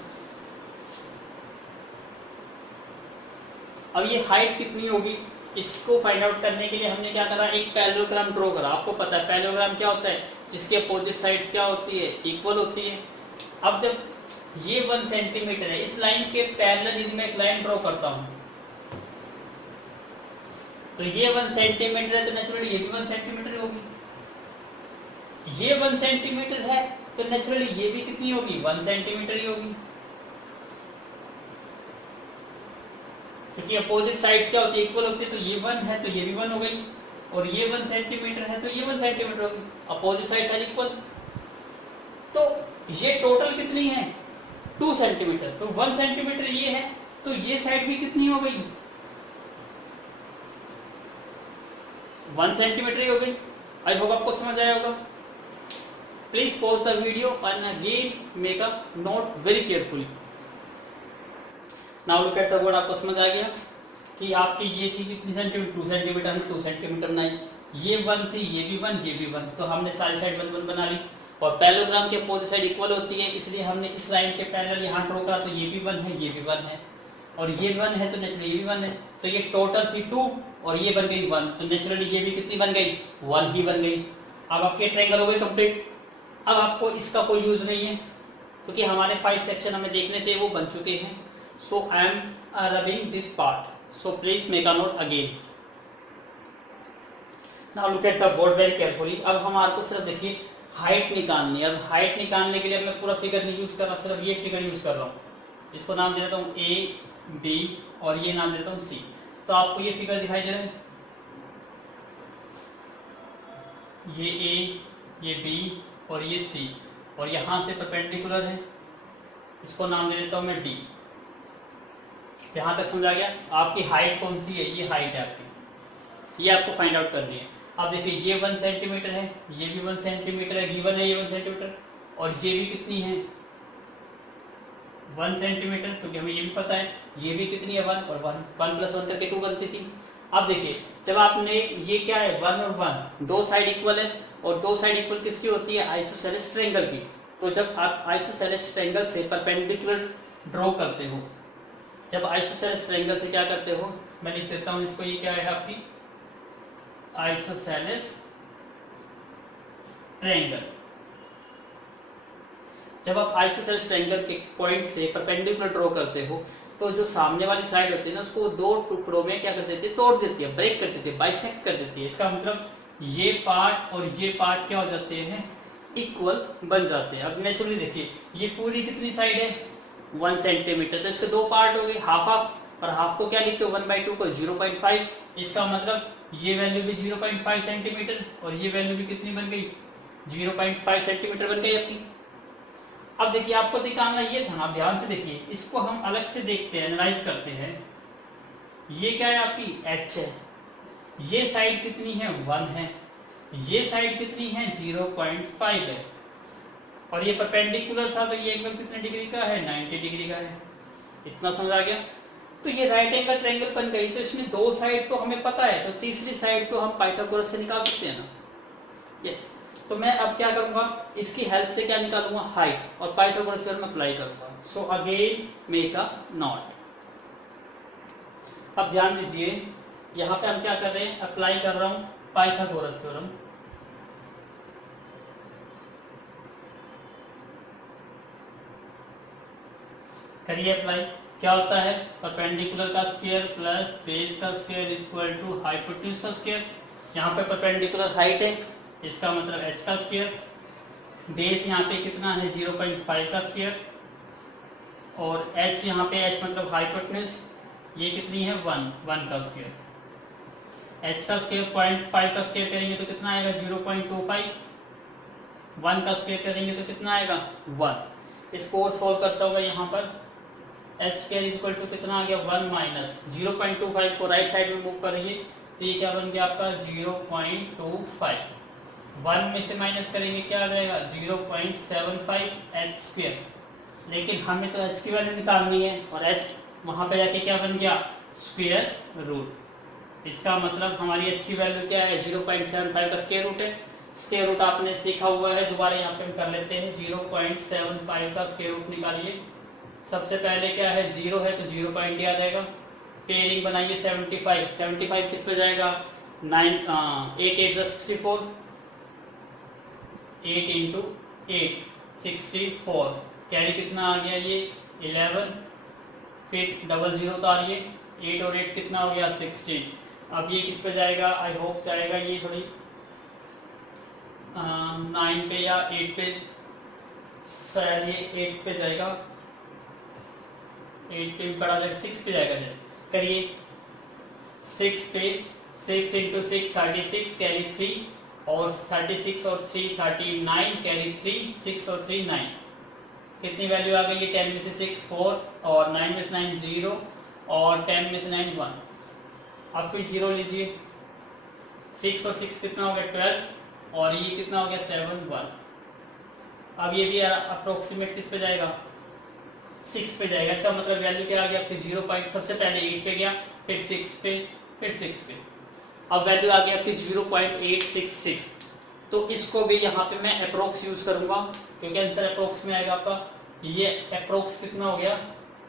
अब ये हाइट कितनी होगी इसको फाइंड आउट करने के लिए हमने क्या करा, एक पैरेललोग्राम ड्रॉ करा। आपको पता है पैरेललोग्राम क्या होता है, जिसके अपोजिट साइड्स क्या होती है इक्वल होती है। अब जब ये 1 सेंटीमीटर है, इस लाइन के पैरेलल यदि मैं एक लाइन ड्रॉ करता हूं, तो ये 1 सेंटीमीटर है तो नेचुरली ये भी 1 सेंटीमीटर होगी, ये 1 सेंटीमीटर है तो नेचुरली ये भी कितनी होगी 1 सेंटीमीटर ही होगी, क्योंकि अपोजिट साइड्स क्या होती है इक्वल होती है, तो ये 1 है तो ये भी 1 हो गई, और ये 1 सेंटीमीटर है तो ये 1 सेंटीमीटर होगी, अपोजिट साइड्स आर इक्वल, तो ये टोटल कितनी है 2 सेंटीमीटर, तो 1 सेंटीमीटर ये है तो ये साइड भी कितनी हो गई 1 सेंटीमीटर ही हो गई। आई होप आपको समझ आया होगा। Please pause the video and again make a note very carefully. Now look at the word, आपको समझ आ गया कि आपकी ये थी कितनी सेंटीमीटर 2 सेंटीमीटर में 2 सेंटीमीटर नहीं, ये 1 थी, ये भी 1, ये भी 1, तो हमने सारी साइड 1 1 बना ली, और पैरेललोग्राम के अपोजिट साइड इक्वल होती है, इसलिए हमने इस लाइन के पैरेलल यहाँ ड्रॉ करा, तो ये भी 1 है, ये भी 1 है, और ये 1 है तो नेचुरली ये भी 1 है, तो ये टोटल थी 2 और ये बन गई 1, तो नेचुरली ये भी कितनी बन गई, 1 ही बन गई। अब आपके ट्रायंगल हो गए कंप्लीट। अब आपको इसका कोई यूज नहीं है क्योंकि हमारे 5 सेक्शन हमें देखने थे वो बन चुके हैं। So I am rubbing this part, so please make a note again. Now look at the board very carefully. अब हमारे को सिर्फ देखिए हाइट निकालनी है। अब हाइट निकालने के लिए मैं पूरा फिगर नहीं यूज कर रहा, सिर्फ ये फिगर यूज कर रहा हूँ। इसको नाम दे देता हूँ ए बी और ये नाम देता हूँ सी। तो आपको ये फिगर दिखाई दे रहा है, ये ए, ये बी और ये सी, और यहां से परपेंडिकुलर है, इसको नाम दे देता हूं मैं डी। यहां तक समझा गया। आपकी हाइट कौन सी है, ये हाइट है आपकी, ये आपको फाइंड आउट करनी है। अब देखिए ये 1 सेंटीमीटर है, ये भी 1 सेंटीमीटर है, गिवन है ये 1 सेंटीमीटर, और ये भी कितनी है 1 सेंटीमीटर, क्योंकि हमें ये भी पता है ये भी कितनी है 1, और 1 + 1 करके 2 बनती थी। अब देखिए जब आपने ये क्या है 1 और 1 दो साइड इक्वल है, और दो साइड इक्वल किसकी होती है, आइसोसेलेस ट्रायंगल की। तो जब आप आइसोसेलेस ट्रायंगल से परपेंडिकुलर ड्रॉ करते हो, जब आइसोसेलेस ट्रायंगल से क्या करते हो, मैं लिख देता हूं इसको, ये क्या है आपकी आइसोसेलेस ट्रायंगल। जब आप आइसोसेलेस ट्रायंगल के पॉइंट से परपेंडिकुलर ड्रॉ करते हो, तो जो सामने वाली साइड होती है ना, उसको दो टुकड़ों में क्या कर देती है, तोड़ देती है, ब्रेक कर देती है, बाइसेक्ट कर देती है। इसका मतलब ये पार्ट और ये पार्ट क्या हो जाते हैं, इक्वल बन जाते हैं। अब नेचुरली देखिए ये पूरी कितनी साइड है 1 सेंटीमीटर, तो इसके दो पार्ट हो गए, हाफ हाफ, और हाफ को क्या लिखते हो 1/2 को 0.5। इसका मतलब ये वैल्यू भी 0.5 सेंटीमीटर और ये वैल्यू भी कितनी बन गई 0.5 सेंटीमीटर बन गई आपकी। अब देखिए आपको दिखाना ये था, आप ध्यान से देखिए, इसको हम अलग से देखते हैं, एनालाइज करते हैं। ये क्या है आपकी h है, ये साइड कितनी है 1 है, ये साइड कितनी है 0.5 है, और ये परपेंडिकुलर था तो ये एंगल कितने डिग्री का है 90 डिग्री का है। इतना समझ आ गया। तो ये राइट एंगल ट्रायंगल बन गई, तो इसमें दो साइड तो हमें पता है, तो तीसरी साइड तो हम पाइथागोरस से निकाल सकते हैं ना। यस, तो मैं अब क्या करूंगा, इसकी हेल्प से क्या निकालूंगा हाइट, और पाइथागोरस थ्योरम अप्लाई करूंगा। So again make a note. अब ध्यान दीजिए यहां पे हम क्या कर रहे हैं, अप्लाई कर रहा हूं पाइथागोरस थ्योरम। करिए अप्लाई। क्या होता है, परपेंडिकुलर का स्क्वायर प्लस बेस का स्क्वायर इक्वल टू हाइपोटेन्यूज का स्क्वायर। यहाँ पे परपेंडिकुलर हाइट है, इसका मतलब h का स्क्वायर, बेस यहाँ पे कितना है 0.5 का स्क्वायर, और h यहाँ पे h मतलब हाइपोटेन्यूज, ये कितनी है 1 का स्क्वायर। h का स्क्वायर 0.5 का स्क्वायर करेंगे तो कितना आएगा 0.25, 1 का स्क्वायर करेंगे तो कितना आएगा 1। इसको और सोल्व करता हुआ यहाँ पर h स्क्वायर इक्वल टू कितना आ गया 1 माइनस 0.25 को राइट साइड में मूव करेंगे तो ये क्या बन गया आपका 0.25, 1 में से माइनस करेंगे क्या आ जाएगा 0.75 h स्क्वायर। लेकिन हमें तो h की वैल्यू निकालनी है, और h वहां पे जाके क्या बन गया स्क्वायर रूट। इसका मतलब हमारी h की वैल्यू क्या है 0.75 का स्क्वायर रूट है। स्क्वायर रूट आपने सीखा हुआ है, दोबारा यहाँ पे हम कर लेते हैं। 0.75 का स्क्वायर रूट निकालिए। सबसे पहले क्या है 0 है तो 0 पॉइंट आ जाएगा। पेयरिंग बनाइए 75, 75 किस पे जाएगा 8 8 64, 8 इंटू 8 64, कैरी कितना आ गया ये 11, फिर डबल 0 तो आ रही है 8 और 8 कितना हो गया 16। अब ये किस पे जाएगा, आई होप जाएगा ये थोड़ी 9 पे या 8 पे, शायद ये 8 पे जाएगा, 8 पे बड़ा जाएगा 6 पे जाएगा। करिए 6 पे 6 इंटू 6 36, कैरी 3, और 36 और 3 39, कैरी 3, 6 और 3 9, कितनी वैल्यू आ गई है 10 में से 6 4, और 9 में से 9 0, और 10 में से 9 1। अब फिर 0 लीजिए, 6 और 6 कितना हो गया 12, और ये कितना हो गया 7 1। अब ये भी अप्रोक्सीमेट किस पे जाएगा 6 पे जाएगा। इसका मतलब वैल्यू क्या आ गया आपकी 0 पॉइंट, सबसे पहले 8 पे गया, फिर 6 पे, फिर 6 पे। अब वैल्यू आ गई आपकी 0.866। तो इसको भी यहाँ पे मैं अप्रोक्स यूज करूंगा, क्योंकि आंसर अप्रोक्स में आएगा आपका। ये अप्रोक्स कितना हो गया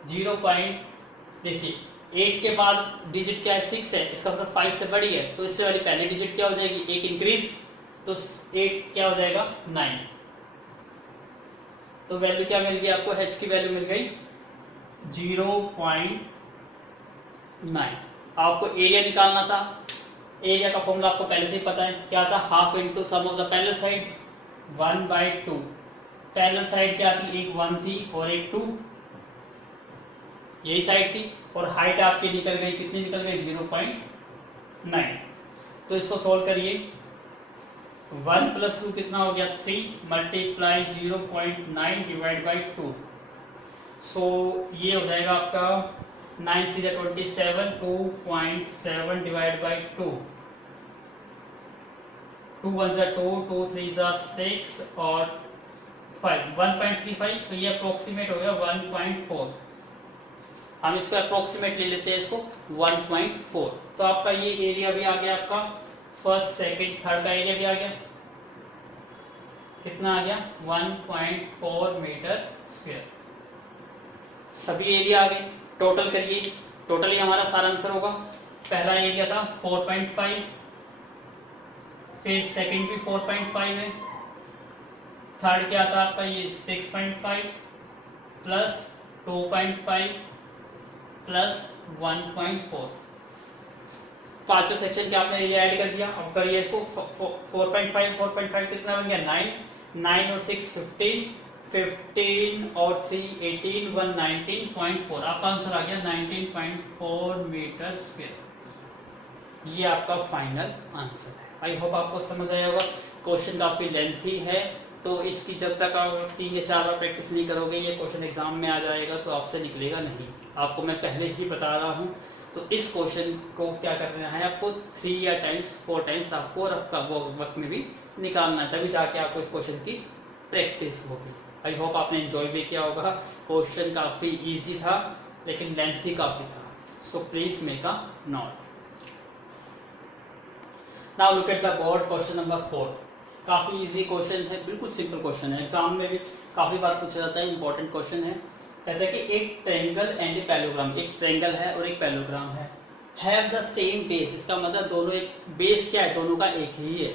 0.9 देखिए 8 के बाद डिजिट क्या है 6 है, इसका मतलब 5 से बड़ी है, तो इससे वाली पहली डिजिट क्या हो जाएगी, एक इंक्रीज, तो 8 क्या हो जाएगा 9। तो वैल्यू क्या मिल गई आपको, h की वैल्यू मिल गई 0.9। आपको एरिया निकालना था, एरिया का फॉर्मूला आपको पहले से ही पता है, क्या था, half into sum of the parallel side 1/2। Parallel side क्या थी, एक 1 थी और एक 2, यही साइड थी, और हाइट आपकी निकल गई, कितनी निकल गई 0.9। तो इसको सोल्व करिए, 1 + 2 कितना हो गया 3 मल्टीप्लाई 0.9 डिवाइड बाई 2। सो ये हो जाएगा आपका 9 3 27, 2.7 डिवाइड बाई 2, 2 1 2, 2 3 6 और 5, 1.35। तो ये अप्रोक्सीमेट हो गया 1.4। हम इसको अप्रोक्सीमेट ले लेते हैं, इसको 1.4। तो आपका ये एरिया भी आ गया, आपका फर्स्ट सेकंड थर्ड का एरिया भी आ गया, कितना आ गया 1.4 मीटर स्क्वायर। सभी एरिया आ गए, टोटल करिए, टोटली हमारा सारा आंसर होगा। पहला एरिया था 4.5, फिर सेकंड भी 4.5 है, थर्ड क्या था आपका ये 6.5 प्लस 2.5 प्लस 1.4। पांचों सेक्शन के आपने ये ऐड कर दिया। अब करिए इसको 4.5 कितना बन गया 9 और 6 15 और 3 18, 119.4। आपका आंसर आ गया 19.4 मीटर स्क्वायर। ये आपका फाइनल आंसर है। आई होप आपको समझ आया होगा। क्वेश्चन काफी लेंथी है, तो इसकी जब तक आप 3 या 4 बार प्रैक्टिस नहीं करोगे, ये क्वेश्चन एग्जाम में आ जाएगा तो आपसे निकलेगा नहीं। आपको मैं पहले ही बता रहा हूँ। तो इस क्वेश्चन को क्या करना है, आपको 3 या 4 टाइम्स आपको रफ का वक्त में भी निकालना है, तभी जाके आपको इस क्वेश्चन की प्रैक्टिस होगी। आई होप आपने एंजॉय भी किया होगा। क्वेश्चन काफी इजी था लेकिन लेंथी काफी था, सो please make a note. Now look at the board, question number 4। काफी इजी क्वेश्चन है, बिल्कुल सिंपल क्वेश्चन है, एग्जाम में भी काफी बार पूछा जाता है, इंपॉर्टेंट क्वेश्चन है। कहता है कि एक ट्रायंगल एंड ए पैरेललोग्राम, एक ट्रायंगल है और एक पैरेललोग्राम है, हैव द सेम बेस। इसका मतलब दोनों एक बेस क्या है, दोनों का एक ही है।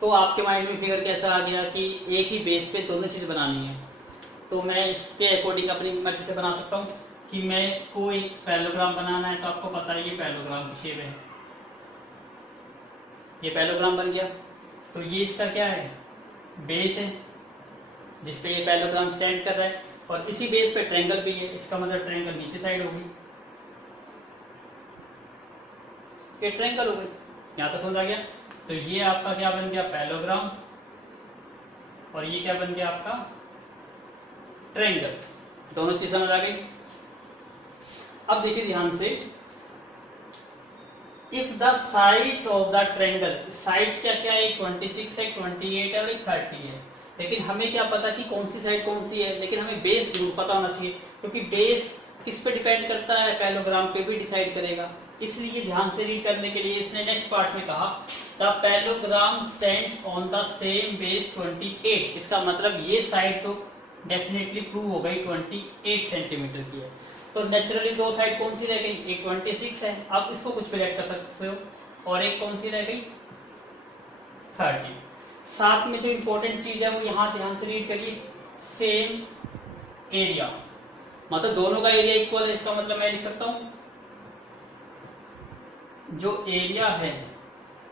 तो आपके माइंड में फिगर कैसा आ गया कि एक ही बेस पे दोनों चीज बनानी है। तो मैं इसके अकॉर्डिंग अपनी मर्जी से बना सकता हूँ कि मैं कोई पैरेललोग्राम बनाना है, तो आपको पता है ये पैरेललोग्राम की शेप है, ये पैरेललोग्राम बन गया। तो ये इसका क्या है, बेस है जिसपे ये पैरेललोग्राम स्टैंड कर रहा है, और इसी बेस पे ट्रायंगल भी है, इसका मतलब ट्रायंगल नीचे साइड होगी, ये ट्रायंगल हो गई। यहां तक समझ आ गया। तो ये आपका क्या बन गया पैरेललोग्राम, और ये क्या बन गया आपका ट्रायंगल। दोनों चीज समझ आ गई। अब देखिए ध्यान से, if the sides of the triangle, sides क्या क्या है, 26 है, 28 है और 30 है, लेकिन हमें क्या पता कि कौन सी साइड कौन सी है, लेकिन हमें बेस जरूर पता होना चाहिए, क्योंकि बेस किस पे डिपेंड करता है, पैरेललोग्राम पे भी डिसाइड करेगा। इसलिए ध्यान से रीड करने के लिए इसने नेक्स्ट पार्ट में कहा the parallelogram stands on the same base 28। इसका मतलब ये साइड तो डेफिनेटली प्रूव हो गई 28 सेंटीमीटर की है। तो नेचुरली दो साइड कौन सी रह गई, एक 26 है, आप इसको कुछ भी ऐड कर सकते हो, और एक कौन सी रह गई 30। साथ में जो इंपॉर्टेंट चीज है वो यहाँ ध्यान से रीड करिए, सेम एरिया, मतलब दोनों का एरिया इक्वल है। इसका मतलब मैं लिख सकता हूं जो एरिया है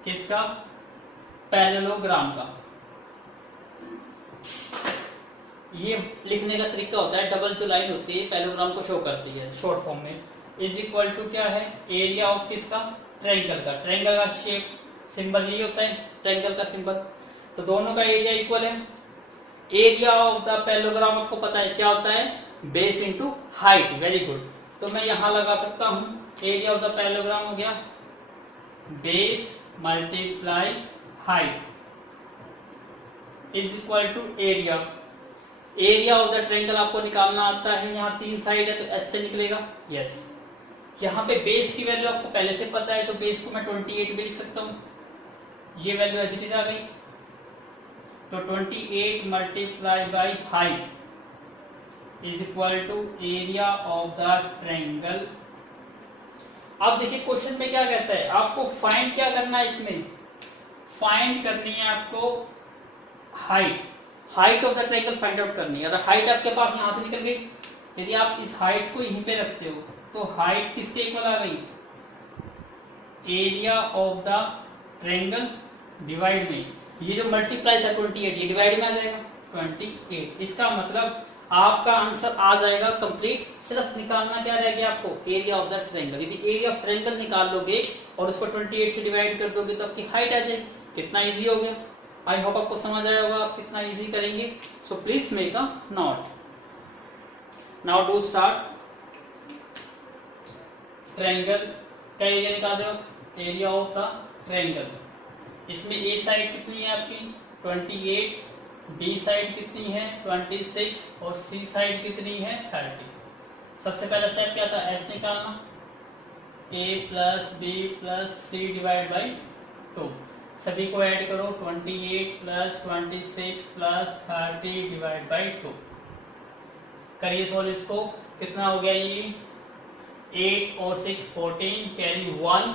किसका, पैरेललोग्राम का, ये लिखने का तरीका होता है, डबल जो लाइन होती है पैरेललोग्राम को शो करती है शॉर्ट फॉर्म में, इज इक्वल टू क्या है, एरिया ऑफ किसका, ट्रायंगल का। ट्रायंगल का शेप सिंबल यही होता है, ट्रायंगल का सिंबल। तो दोनों का एरिया इक्वल है। एरिया ऑफ द पैरेललोग्राम आपको पता है क्या होता है, base into height. Very good. तो मैं यहां लगा सकता हूं एरिया ऑफ द पैरेललोग्राम हो गया base multiply height is equal to area. Area of the triangle आपको निकालना आता है, यहाँ 3 साइड है तो एस से निकलेगा, यस। यहाँ पे बेस की वैल्यू आपको पहले से पता है, तो बेस को मैं 28 भी लिख सकता हूँ, ये वैल्यू एज इट इज आ गई। तो 28 multiply by height is equal to area of the triangle अब देखिए क्वेश्चन में क्या कहता है, आपको फाइंड क्या करना है, इसमें फाइंड करनी है आपको height of the triangle find out करनी है। अगर हाइट आपके पास यहां से निकल गई, यदि आप इस हाइट को यहीं पे रखते हो तो हाइट किसके इक्वल आ गई, area of the triangle divide में ये जो मल्टीप्लाई था 28, ये डिवाइड में आ जाएगा 28। इसका मतलब आपका आंसर आ जाएगा कंप्लीट। सिर्फ निकालना क्या रह गया आपको, एरिया ऑफ द ट्रायंगल। यदि एरिया ऑफ ट्रायंगल निकाल लोगे और उसको 28 से डिवाइड कर दोगे तो आपकी हाइट आ जाएगी। कितना इजी हो गया, आई होप आपको समझ आया होगा आप कितना इजी करेंगे। सो please make a note. Now do start. Triangle का एरिया निकाल रहे हो, एरिया ऑफ द ट्रायंगल। इसमें ए साइड कितनी है आपकी 28, बी साइड कितनी है 26 और सी साइड कितनी है 30। सबसे पहला स्टेप क्या था, एस निकालना, A plus B plus C divide by 2। सभी को ऐड करो, 28 प्लस 26 प्लस 30 डिवाइड बाई 2। करिए सॉल्व इसको, कितना हो गया ये 8 और 6 14, कैरी 1,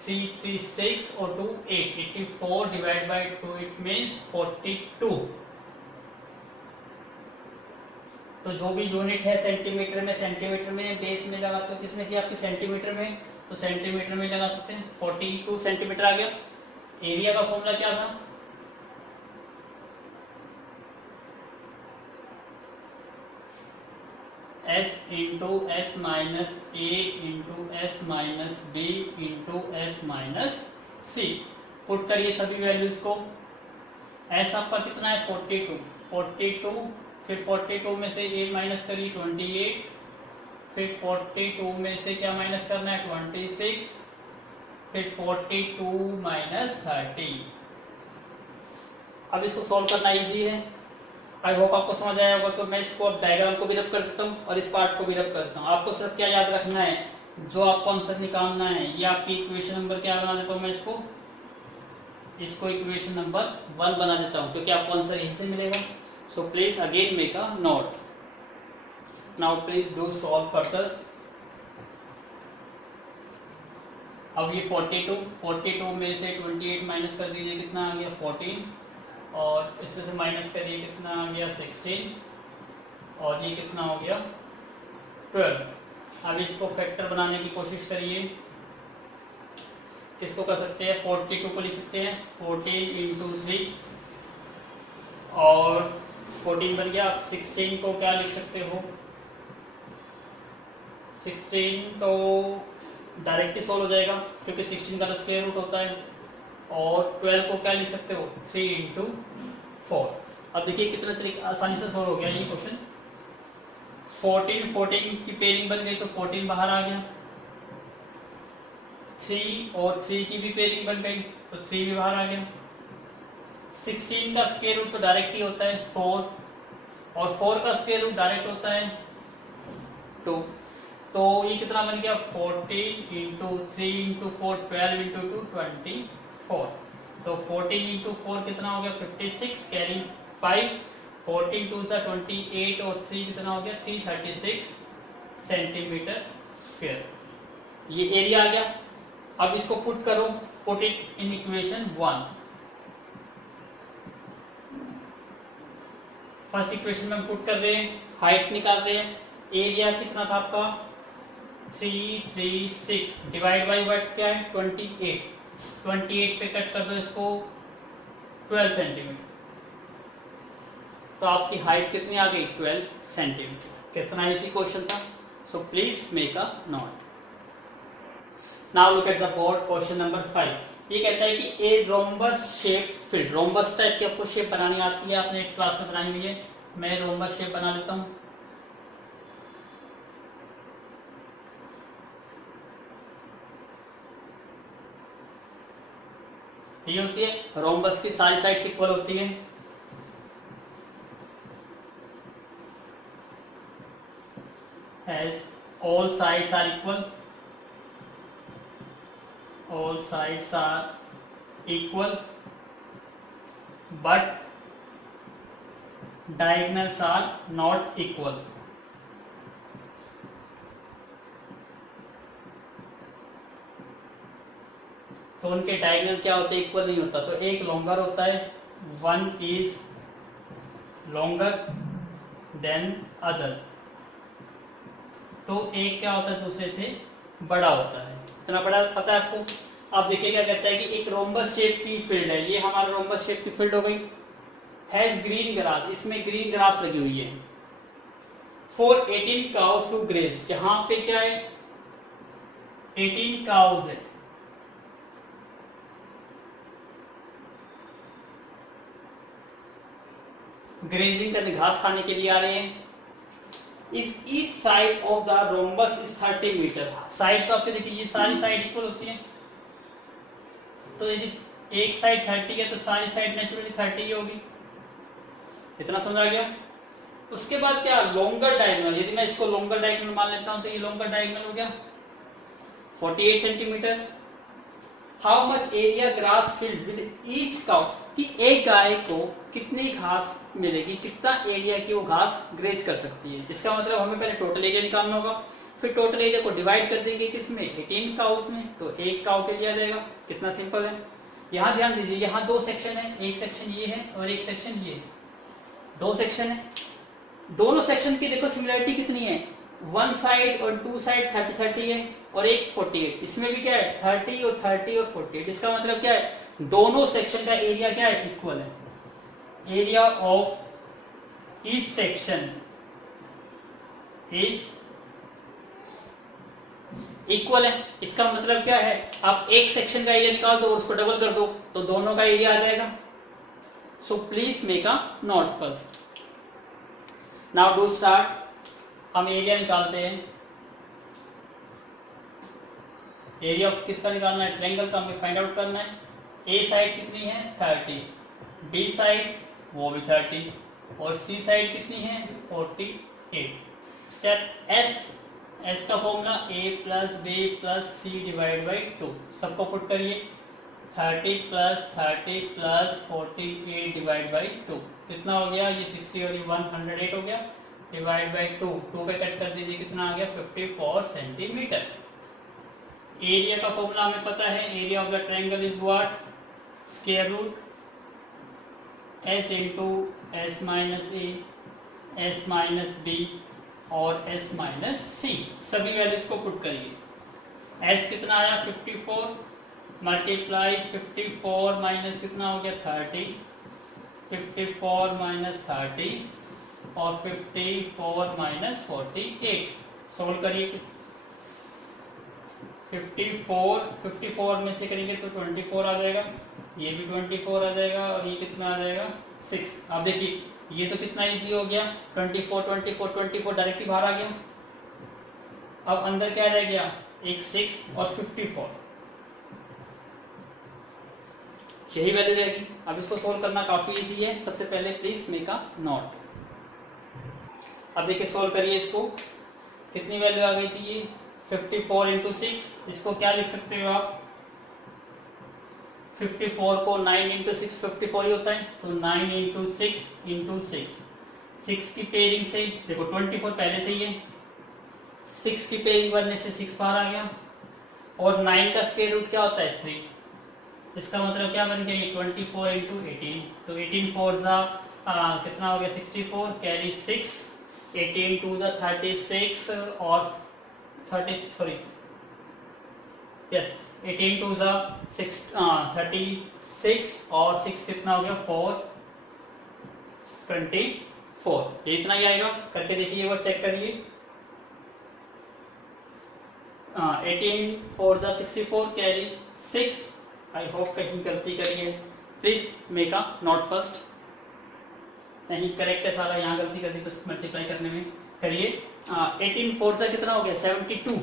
3 6 और 2 8, 84 डिवाइड बाई 2 इट मीन्स 42। तो जो भी यूनिट है सेंटीमीटर में बेस में लगाते हो, किसमें थी आपकी सेंटीमीटर में, तो सेंटीमीटर में लगा सकते हैं। 42 सेंटीमीटर आ गया। एरिया का फॉर्मूला क्या था, S into S minus A into S minus B into S minus C. Put करिए सभी वैल्यूज को। एस आपका कितना है 42, फिर 42 में से ए माइनस करिए 28, फिर 42 में से क्या माइनस करना है 26, फिर 42 माइनस 30। अब इसको सॉल्व करना इजी है, आई होप आपको समझ आया होगा। तो मैं इसको अब डायग्राम को भी रब कर देता हूँ और इस पार्ट को भी रब करता हूँ। आपको सिर्फ क्या याद रखना है, जो आपको आंसर निकालना है, ये आपकी इक्वेशन नंबर क्या बना देता हूँ मैं इसको इक्वेशन नंबर 1 बना देता हूँ, क्योंकि आपको आंसर यहीं से मिलेगा। So please again make a note. Now please do solve further. अब ये 42 में से 28 माइनस कर दीजिए, कितना आ गया 14, और इसमें से माइनस करिए कितना आ गया 16, और ये कितना हो गया 12। अब इसको फैक्टर बनाने की कोशिश करिए। किसको कर सकते हैं, 42 को लिख सकते हैं 14 इंटू 3, और 14 बन गया। आप 16 को क्या लिख सकते हो, 16 तो डायरेक्ट ही सोल्व हो जाएगा क्योंकि 16 का स्क्वायर रूट होता है। और 12 को क्या लिख सकते हो 3 इंटू 4। अब देखिए कितने तरीके आसानी से सोल्व हो गया ये क्वेश्चन। 14 की पेयरिंग बन गई तो 14 बाहर आ गया। 3 और 3 की भी पेयरिंग बन गई तो 3 भी बाहर आ गया। 16 का स्क्वायर रूट तो डायरेक्ट ही होता है 4, और 4 का स्क्वायर रूट डायरेक्ट होता है 2। तो ये कितना बन गया 14 इंटू 3 इंटू 4, 12 इंटू 2 24। तो 14 इंटू 4 कितना हो गया 56, कैरी 5, 14 टू सा 28 और 3 कितना हो गया 336 सेंटीमीटर स्क्वायर। ये एरिया आ गया। अब इसको पुट करो, put it in equation 1। First equation में हम पुट कर रहे हैं, हाइट निकाल रहे हैं। एरिया कितना था आपका 336 डिवाइड बाई व्हाट क्या है 28। 28 पे कट कर दो इसको 12 सेंटीमीटर, तो आपकी हाइट कितनी आ गई 12 सेंटीमीटर। कितना इजी क्वेश्चन था। सो please make a note. Now look at the board, question number 5। ये कहता है कि a rhombus shape field, rhombus type की आपको शेप बनानी आती है, आपने एक क्लास में बनाई हुई है। मैं रोम्बस शेप बना लेता हूं। ये होती है रोम्बस की सारी साइड्स इक्वल होती है। As all sides are equal, all sides are equal but diagonals are not equal. तो उनके डायगोनल क्या होते हैं, इक्वल नहीं होता, तो एक लॉन्गर होता है, one is longer than other, तो एक क्या होता है दूसरे से बड़ा होता है। इतना बड़ा पता है आपको। आप देखिए क्या कहता है कि एक रोम्बस शेप की फील्ड है, ये हमारा रोम्बस शेप की फील्ड हो गई, हैज ग्रीन ग्रास, इसमें ग्रीन ग्रास लगी हुई है, फॉर 18 काउस टू ग्रेस, जहां पे क्या है 18 काउस है, ग्रेजिंग करने घास खाने के लिए आ रहे हैं। If each side of the rhombus is 30 metre, side तो आपके देखिए ये सारी साइड इक्वल होती है, तो यदि एक साइड 30 है तो सारी साइड नेचुरली 30 ही होगी। इतना समझा गया। उसके बाद क्या, लॉन्गर डायगोनल, यदि मैं इसको लॉन्गर डायगोनल मान लेता हूं तो ये लॉन्गर डायगोनल हो गया 48 centimetre. How much area grass field with each cow, कि एक गाय को कितनी घास मिलेगी, कितना एरिया की वो घास ग्रेज कर सकती है। इसका मतलब हमें पहले टोटल एरिया निकालना होगा, फिर टोटल एरिया को डिवाइड कर देंगे किसमें, 18 काउस में, तो एक काउ के लिए आ जाएगा। कितना सिंपल है। यहाँ ध्यान दीजिए, यहाँ दो सेक्शन है, एक सेक्शन ये है और एक सेक्शन ये है, दो सेक्शन है, दोनों सेक्शन की देखो सिमिलरिटी कितनी है, वन साइड और टू साइड 30-30 है और एक 48, इसमें भी क्या है 30 और 30 और 48। इसका मतलब क्या है, दोनों सेक्शन का एरिया क्या है, इक्वल है। Area of each section is equal है। इसका मतलब क्या है, आप एक सेक्शन का एरिया निकाल दो और उसको डबल कर दो तो दोनों का एरिया आ जाएगा। सो please make a note first. Now do start. हम एरिया निकालते हैं। एरिया किसका निकालना है, ट्रायंगल का हमें फाइंड आउट करना है। ए साइड कितनी है 30, बी साइड वो भी 30 और सी साइड कितनी है 48। स्टेप एस का formula a plus B plus C divide by 2, सबको पुट करिए 30 प्लस 30 प्लस 48 डिवाइड बाई 2, कितना हो गया, ये 60 और ये 108 हो गया, डिवाइड बाई 2, 2 पे कट कर दीजिए, कितना आ गया 54 सेंटीमीटर। एरिया का फॉर्मूला हमें पता है, area of the triangle is what, square root s into S minus A, S minus B और s माइनस सी, सभी वैल्यूज को पुट करिए। s कितना आया 54 मल्टीप्लाई 54 माइनस कितना हो गया 30, 54 माइनस 30 और 54 माइनस 48, सोल्व करिए। 54 में से करेंगे तो 24 आ जाएगा, ये भी 24 आ जाएगा और ये कितना आ जाएगा 6। अब देखिए ये तो कितना इजी हो गया, 24 डायरेक्टली बाहर आ गया। अब अंदर क्या रह गया, एक 6 और 54, यही वैल्यू रहेगी। अब इसको सोल्व करना काफी इजी है। सबसे पहले प्लीज मेक अ नोट। अब देखिए सोल्व करिए इसको, कितनी वैल्यू आ गई थी ये 54 इंटू 6, इसको क्या लिख सकते हो आप, 54 को 9 इंटू 6 54 ही होता है, तो 9 इंटू 6 6 की पेयरिंग से देखो 24 पहले से ही है, 6 की पेयरिंग बनने से 6 बाहर आ गया और 9 का स्क्वायर रूट क्या होता है 3। इसका मतलब क्या बन गया 24 इंटू 18, तो 18 4 जा कितना हो गया 64, कैरी 6, 18 2 जा 36 और 18 2 जा 36 और 6 कितना हो गया 4 24, ये इतना ही आएगा। करके देखिए और चेक करिए। 18 4 जा 64 कैरी 6, आई होप कहीं गलती करी है, please make a note first. नहीं करेक्ट है सारा, यहाँ गलती कर दी बस मल्टीप्लाई करने में। करिए 18 4 जा कितना हो गया 72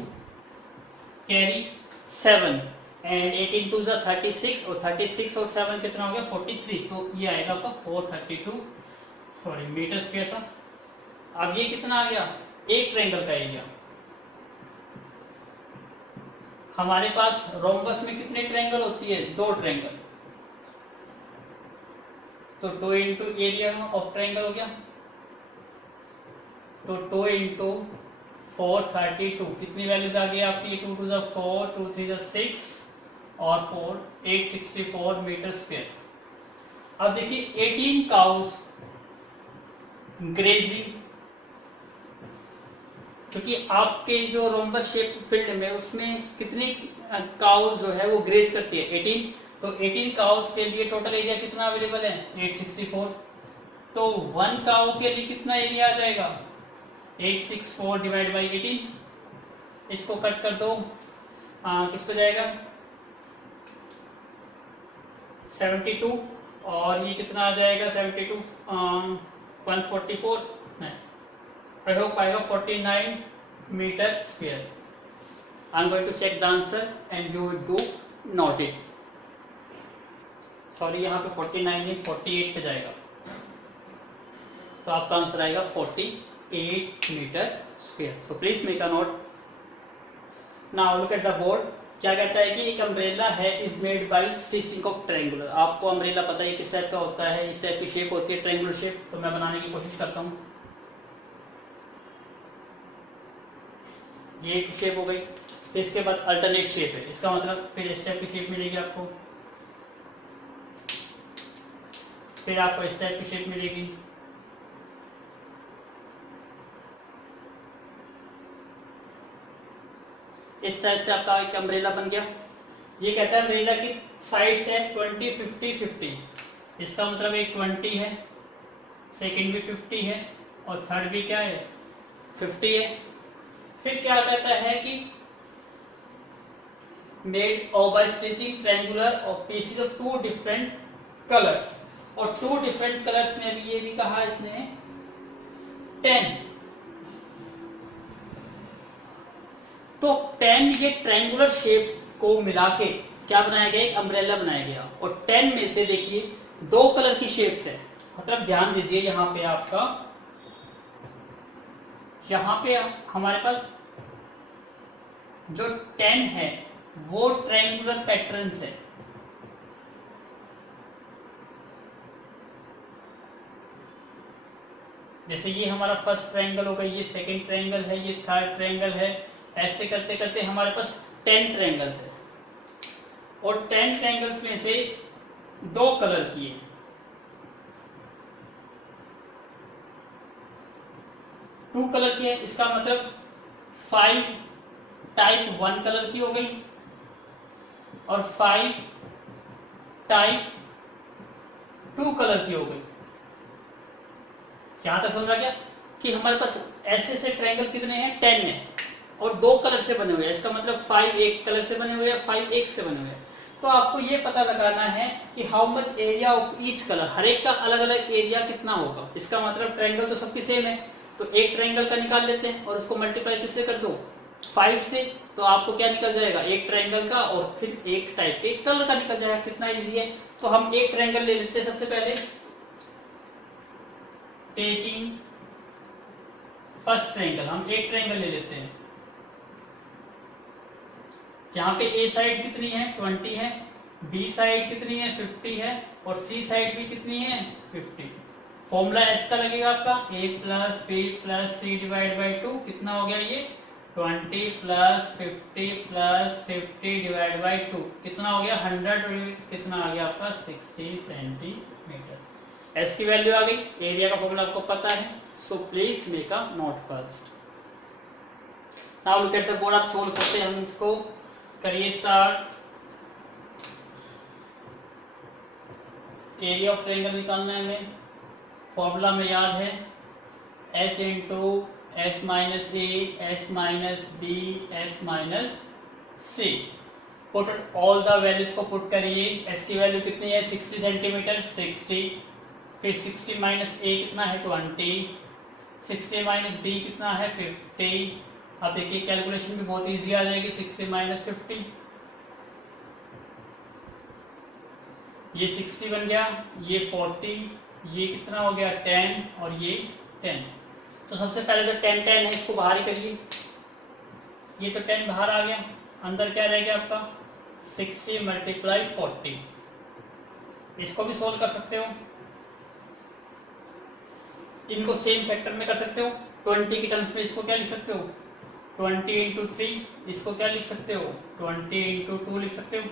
कैरी 7 एंड 18 2 जा 36 और 36 और 7 कितना हो गया 43, तो ये आएगा आपका 432 सॉरी मीटर स्क्वायर था। अब ये कितना आ गया, एक ट्रायंगल का एरिया। हमारे पास रोम्बस में कितने ट्रायंगल होती है, दो ट्रायंगल, तो 2 इंटू एरिया ऑफ ट्रायंगल हो गया, तो 2 इंटू 432, कितनी वैल्यूज आ गई आपकी, 2 2 जा 4 2 3 जा 6 और 864 मीटर स्क्वायर। अब देखिए 18 काउस ग्रेजिंग, क्योंकि आपके जो रोम्बस शेप फील्ड में उसमें कितनी काउस जो है वो ग्रेज करती है 18, तो 18 काउस के लिए टोटल एरिया कितना अवेलेबल है 864। तो 1 काउ के लिए कितना एरिया आ जाएगा 864 डिवाइड बाई 18। इसको कट कर दो, किस पे जाएगा 72, और ये कितना आ जाएगा 72 144 नहीं हो पाएगा 49 metre square. I am going to check the answer and you do note it. Sorry यहाँ पे 49 नहीं 48 पे जाएगा, तो आपका आंसर आएगा 48 metre square. So please make a note. Now look at the board. क्या कहता है कि एक अम्ब्रेला है is made by stitching of triangular. आपको अम्ब्रेला पता है किस टाइप का होता है, इस टाइप की शेप होती है ट्रायंगुलर शेप। तो मैं बनाने की कोशिश करता हूँ। ये एक शेप हो गई, फिर इसके बाद अल्टरनेट शेप है, इसका मतलब फिर इस टाइप की शेप मिलेगी आपको, फिर आपको इस टाइप की शेप मिलेगी, इस टाइप से आपका एक अम्ब्रेला बन गया। ये कहता है अम्ब्रेला की साइड्स है 20 50 50, इसका मतलब एक 20 है, सेकंड भी 50 है और थर्ड भी क्या है 50 है। फिर क्या कहता है कि made of by stitching triangular of pieces of 2 different colours, और 2 डिफरेंट कलर्स में अभी ये भी कहा इसने 10। तो 10 ये ट्रायंगुलर शेप को मिला के क्या बनाया गया, एक अम्ब्रेला बनाया गया। और 10 में से देखिए 2 कलर की शेप्स है, मतलब ध्यान दीजिए यहां पे आपका, यहां पे हमारे पास जो 10 है वो ट्रायंगुलर पैटर्न्स है। जैसे ये हमारा फर्स्ट ट्रायंगल होगा, ये सेकंड ट्रायंगल है, ये थर्ड ट्रायंगल है, ऐसे करते करते हमारे पास 10 ट्रायंगल्स है। और 10 ट्रायंगल्स में से 2 कलर की है, 2 कलर की है, इसका मतलब 5 टाइप 1 कलर की हो गई और 5 टाइप 2 कलर की हो गई। यहां तक समझा गया कि हमारे पास ऐसे ऐसे ट्रायंगल कितने हैं 10 है, और 2 कलर से बने हुए हैं, इसका मतलब 5 एक कलर से बने हुए हैं, 5 एक से बने हुए हैं। तो आपको ये पता लगाना है कि how much area of each colour, हर एक का अलग अलग एरिया कितना होगा। इसका मतलब ट्रायंगल तो सबकी सेम है, तो एक ट्रायंगल का निकाल लेते हैं और उसको मल्टीप्लाई किससे कर दो 5 से, तो आपको क्या निकल जाएगा एक ट्रायंगल का, और फिर एक टाइप एक कलर का निकल जाएगा। कितना इजी है। तो हम एक ट्रायंगल ले लेते हैं सबसे पहले, टेकिंग फर्स्ट ट्रायंगल, हम एक ट्रायंगल ले लेते हैं। यहाँ पे ए साइड कितनी है 20 है, बी साइड कितनी है 50 है, और सी साइड भी कितनी है 50। फॉर्मूला ऐसा लगेगा आपका a plus B plus C divide by 2, कितना हो गया ये 20 प्लस 50 प्लस 50 डिवाइड बाई 2, कितना हो गया 100, कितना आ गया आपका 60 सेंटीमीटर। एस की वैल्यू आ गई, एरिया का फॉर्मूला आपको पता है। सो please make a note first. Now look at the board, आप सोल्व करते हैं हम इसको, करिए स्टार्ट। एरिया ऑफ ट्रायंगल निकालना है हमें, फॉर्मूला में याद है s into s minus A S minus B S minus C. Put all the values को पुट करिए। s की वैल्यू कितनी है 60 सेंटीमीटर 60, फिर 60 माइनस ए कितना है 20, 60 माइनस बी कितना है 50। अब देखिए कैलकुलेशन भी बहुत इजी आ जाएगी, 60 माइनस 50, ये 60 बन गया, ये 40, ये कितना हो गया 10 और ये 10। तो सबसे पहले जो 10 10 है इसको बाहर ही करिए, ये तो 10 बाहर आ गया, अंदर क्या रहेगा आपका 60 मल्टीप्लाई 40। इसको भी सोल्व कर सकते हो, इनको सेम फैक्टर में कर सकते हो। 20 की टर्म्स में इसको क्या लिख सकते हो 20 इंटू 3, इसको क्या लिख सकते हो 20 इंटू 2 लिख सकते हो।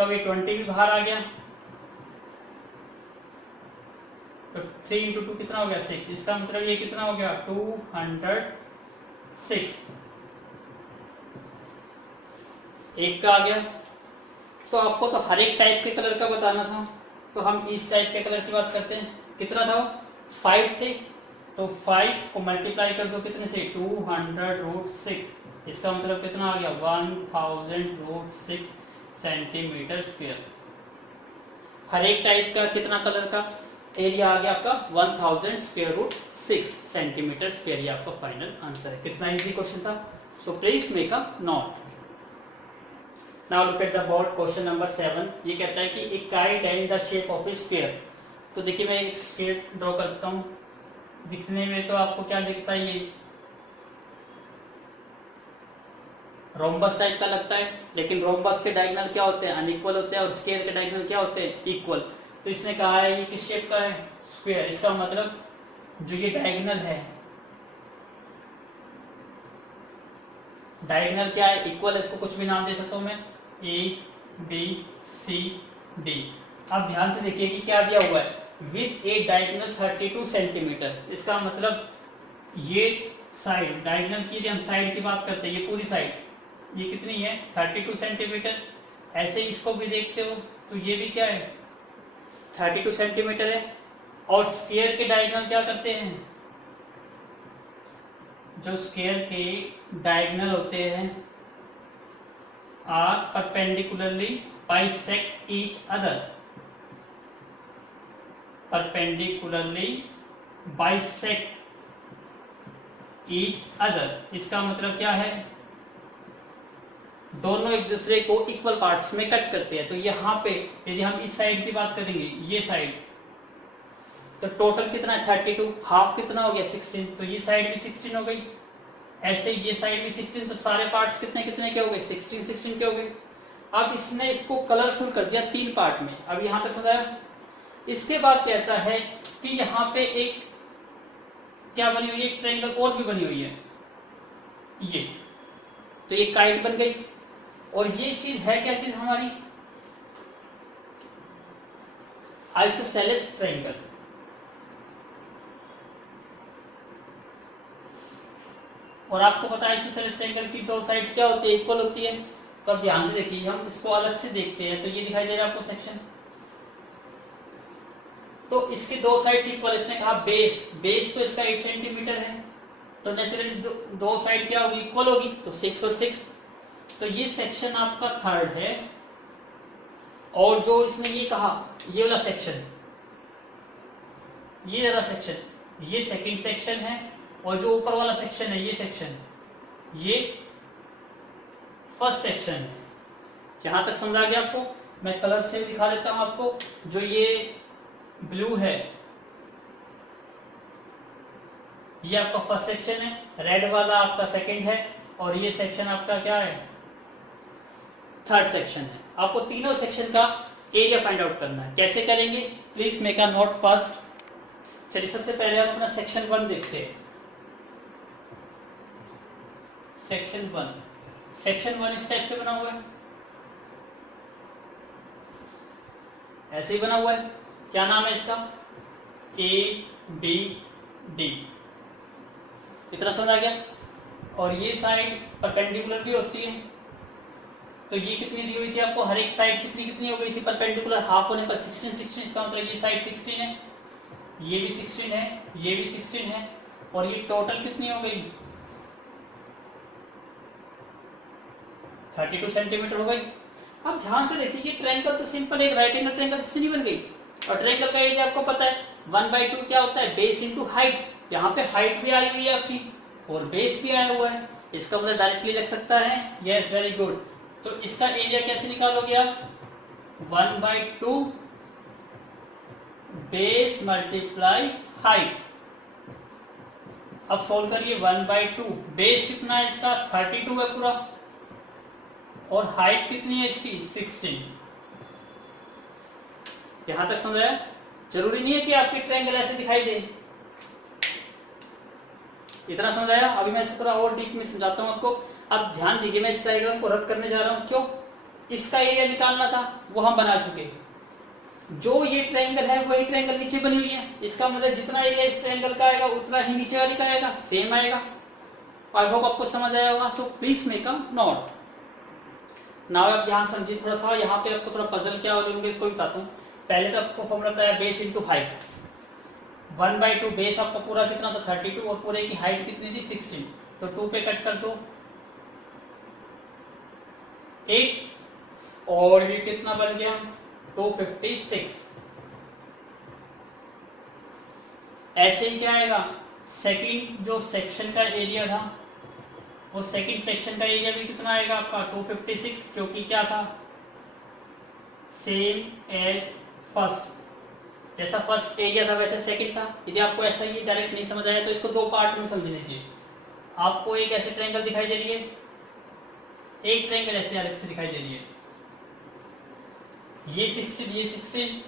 तो अब ये 20 भी बाहर आ गया, तो 3 इंटू 2 कितना हो गया 6, इसका मतलब ये कितना हो गया 206, एक का आ गया। तो आपको तो हर एक टाइप के कलर का बताना था, तो हम इस टाइप के कलर की बात करते हैं। कितना था वो 5 थे, तो 5 को मल्टीप्लाई कर दो कितने से 200√6, इसका मतलब कितना आ गया 1000√6 सेंटीमीटर स्क्वायर। हर एक टाइप का कितना कलर का एरिया आ गया आपका 1000√6 सेंटीमीटर स्क्वायर, ये आपका फाइनल आंसर है। कितना इजी क्वेश्चन था, सो please make a note. Now look at the board question number 7। ये कहता है कि एक काइट है in the shape of A sphere. तो देखिए मैं एक स्फीयर ड्रॉ करता हूं, दिखने में तो आपको क्या दिखता है, ये रोम्बस टाइप का लगता है, लेकिन रोम्बस के डायगोनल क्या होते हैं अनइक्वल होते हैं और स्क्वायर के डायगोनल क्या होते हैं इक्वल। तो इसने कहा है ये किस शेप का है स्क्वायर, इसका मतलब जो ये डायगोनल है, डायगोनल क्या है इक्वल है, इसको कुछ भी नाम दे सकता हूं मैं ABCD। अब ध्यान से देखिए कि क्या दिया हुआ है विद ए डायगोनल 32 सेंटीमीटर, इसका मतलब ये साइड डायगोनल की, यदि हम साइड की बात करते हैं ये पूरी साइड ये कितनी है 32 सेंटीमीटर। ऐसे इसको भी देखते हो तो ये भी क्या है 32 सेंटीमीटर है। और स्क्वायर के डायगोनल क्या करते हैं, जो स्क्वायर के डायगोनल होते हैं are perpendicularly bisect each other, perpendicularly bisect each other. इसका मतलब क्या है दोनों एक दूसरे को इक्वल पार्ट्स में कट करते हैं। तो यहाँ पे यदि हम इस साइड की बात करेंगे ये साइड, तो टोटल कितना है 32, हाफ कितना हो गया 16, तो ये साइड भी 16 हो गई, ऐसे ये साइड भी 16, तो सारे पार्ट्स कितने कितने के हो गए 16 16 के हो गए। अब इसने इसको कलरफुल कर दिया 3 पार्ट में। अब यहां तक समझाया। इसके बाद कहता है कि यहाँ पे एक क्या बनी हुई है, एक ट्रायंगल और भी बनी हुई है ये, तो ये काइट बन गई। और ये चीज है क्या चीज हमारी आइसोसेलेस ट्रायंगल। और आपको पता है आइसोसेलेस ट्रायंगल की दो साइड्स क्या होती है इक्वल होती है। तो अब ध्यान से देखिए हम इसको अलग से देखते हैं, तो ये दिखाई दे रहा है आपको सेक्शन, तो इसकी दो साइड्स इक्वल। इसने कहा बेस तो इसका 8 सेंटीमीटर है, तो नेचुरली दो साइड क्या होगी इक्वल होगी, तो 6 और 6। तो ये सेक्शन आपका थर्ड है। और जो इसने ये कहा ये वाला सेक्शन, ये वाला सेक्शन ये सेकंड सेक्शन है, और जो ऊपर वाला सेक्शन है ये सेक्शन ये फर्स्ट सेक्शन है। जहां तक समझा गया आपको, मैं कलर से दिखा देता हूं आपको। जो ये ब्लू है ये आपका फर्स्ट सेक्शन है, रेड वाला आपका सेकंड है, और ये सेक्शन आपका क्या है थर्ड सेक्शन है। आपको तीनों सेक्शन का एरिया फाइंड आउट करना है। कैसे करेंगे please make a note first. चलिए सबसे पहले हम अपना सेक्शन 1 देखते हैं। सेक्शन 1 इस टाइप से बना हुआ है, ऐसे ही बना हुआ है। क्या नाम है इसका ABD, इतना समझ आ गया। और ये साइड परपेंडिकुलर भी होती है, तो ये कितनी दी हुई थी आपको, हर एक साइड कितनी कितनी हो गई थी परपेंडिकुलर, हाफ होने पर 16 16। इसका मतलब ये साइड 16 है, ये भी 16 है, ये भी 16 है, और ये टोटल कितनी हो गई 32 सेंटीमीटर हो गई। अब ध्यान से देखिए ये ट्रायंगल तो सिंपल एक राइट एंगल ट्रायंगल से नहीं बन गई। और ट्रायंगल का एरिया आपको पता है 1/2 क्या होता है बेस इंटू हाइट। यहाँ पे हाइट भी आई हुई है आपकी और बेस भी आया हुआ है, इसका मतलब डायरेक्टली लग सकता है। Yes very good. तो इसका एरिया कैसे निकालोगे आप 1/2 बेस मल्टीप्लाई हाइट। अब सोल्व करिए 1/2 बेस कितना है इसका 32 है पूरा, और हाइट कितनी है इसकी 16। यहां तक समझाया। जरूरी नहीं है कि आपकी ट्रायंगल ऐसे दिखाई दे, इतना समझाया। अभी मैं इसको थोड़ा और डीप में समझाता हूं आपको। अब ध्यान दीजिए, मैं इस डायग्राम को रब करने जा रहा हूं। क्यों? इसका एरिया निकालना था, वो हम बना चुके। जो ये ट्रायंगल है वही ट्रायंगल नीचे बनी हुई है, इसका मतलब जितना एरिया इस ट्रायंगल का आएगा उतना ही नीचे वाली का आएगा, सेम आएगा। आई होप आपको समझ आया होगा। सो please make a note. Now आप ध्यान समझिए थोड़ा सा, यहाँ पे आपको थोड़ा पजल क्या हो जाएंगे इसको बताता हूँ। पहले तो आपको फॉर्मूला बताया बेस इंटू हाइट, 1/2 बेस आपका पूरा कितना था 32 और पूरे की हाइट कितनी थी 16, तो 2 पे कट कर दो 8 और ये कितना बन गया 256। ऐसे ही क्या आएगा, सेकंड जो सेक्शन का एरिया था वो सेकंड सेक्शन का एरिया भी कितना आएगा आपका 256, क्योंकि क्या था सेम एज फर्स्ट, जैसा फर्स्ट एरिया था वैसे सेकंड था। यदि आपको ऐसा ही डायरेक्ट नहीं समझ आया तो इसको दो पार्ट में समझ लीजिए। आपको एक ऐसे ट्रायंगल दिखाई दे रही है, एक ट्रायंगल ऐसे अलग से दिखाई दे रही है, ये 16 ये 16,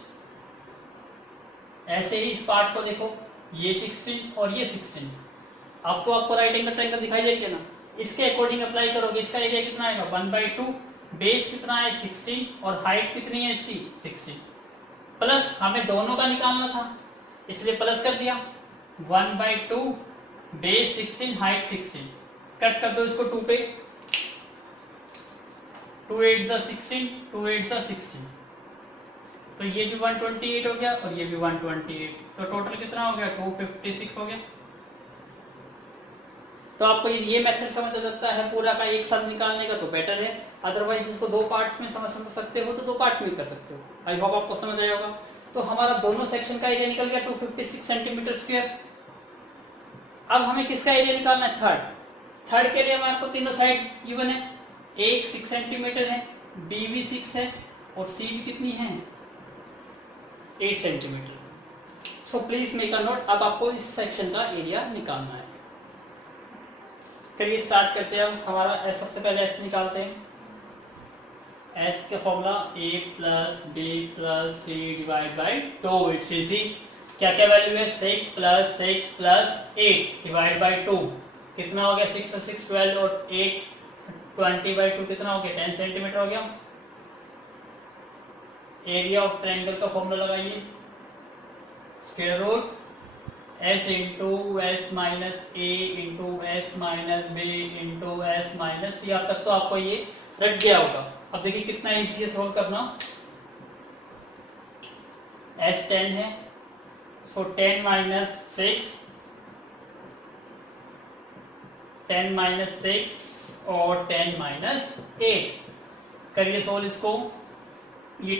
ऐसे ही इस पार्ट को देखो ये 16 और ये 16। अब तो आपको राइट एंगल ट्रायंगल दिखाई दे रही है ना, इसके अकॉर्डिंग अप्लाई करोगे। इसका एरिया कितना आएगा 1/2, बेस कितना है 16 और हाइट कितनी है इसकी 16, प्लस हमें दोनों का निकालना था इसलिए प्लस कर दिया 1/2 बेस 16 हाइट 16। कट कर दो इसको 2 पे, 2 8 जा 16, 2 8 जा 16, तो ये भी 128 हो गया और ये भी 128, तो टोटल कितना हो गया 256 हो गया। तो आपको ये मेथड समझ आ जाता है पूरा का एक साथ निकालने का तो बेटर है, अदरवाइज इसको दो पार्ट्स में समझ सकते हो तो दो पार्ट में कर सकते हो। आई होप आपको समझ आया होगा। तो हमारा दोनों सेक्शन का एरिया निकल गया 256 सेंटीमीटर स्क्वायर। अब हमें किसका एरिया निकालना है थर्ड के लिए हमारे को तीनों साइड गिवन है, एक 6 सेंटीमीटर है, बी भी 6 है और सी भी कितनी है 8 centimetre. So please make a note. अब आपको इस सेक्शन का एरिया निकालना है। चलिए स्टार्ट करते हैं। अब हमारा सबसे पहले एस निकालते हैं। एस का formula a plus B plus C divide by 2, it's easy. क्या क्या वैल्यू है 6 प्लस 6 प्लस 8 डिवाइड बाई 2, कितना हो गया 6 और 6 12 और 8 20/2 कितना हो गया 10 सेंटीमीटर हो गया। एरिया ऑफ ट्रायंगल का फॉर्मूला लगाइए, square root s into S minus A into S minus B into S minus C. अब तक तो आपको ये रट गया होगा। अब देखिए कितना इजी है सॉल्व करना। s 10 है, सो 10 माइनस 6, 10 माइनस 6 और 10 माइनस 8 करिए सोल्व इसको। ये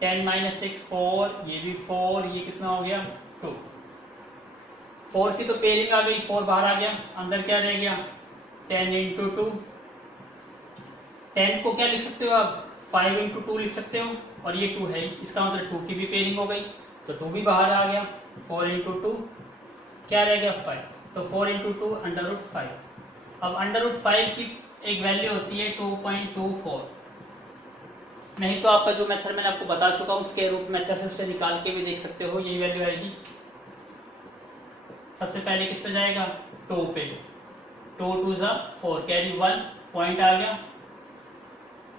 10 माइनस 6 4, ये भी 4, ये कितना हो गया 2। 4 की तो पेयरिंग आ गई, 4 बाहर आ गया, अंदर क्या रह गया 10 इंटू 2। 10 को क्या लिख सकते हो आप 5 इंटू 2 लिख सकते हो और ये 2 है, इसका मतलब 2 की भी पेयरिंग हो गई तो 2 भी बाहर आ गया। 4 इंटू 2 क्या रह गया 5, तो 4 इंटू 2 अंडर रूट 5। अब अंडर रूट 5 की एक वैल्यू होती है 2.24, नहीं तो आपका जो मेथड मैंने आपको बता चुका हूँ स्क्वायर रूट मेथड से निकाल के भी देख सकते हो, यही वैल्यू आएगी। सबसे पहले किस पे जाएगा 2 पे, 2 2 जा 4, कैरी 1 पॉइंट आ गया,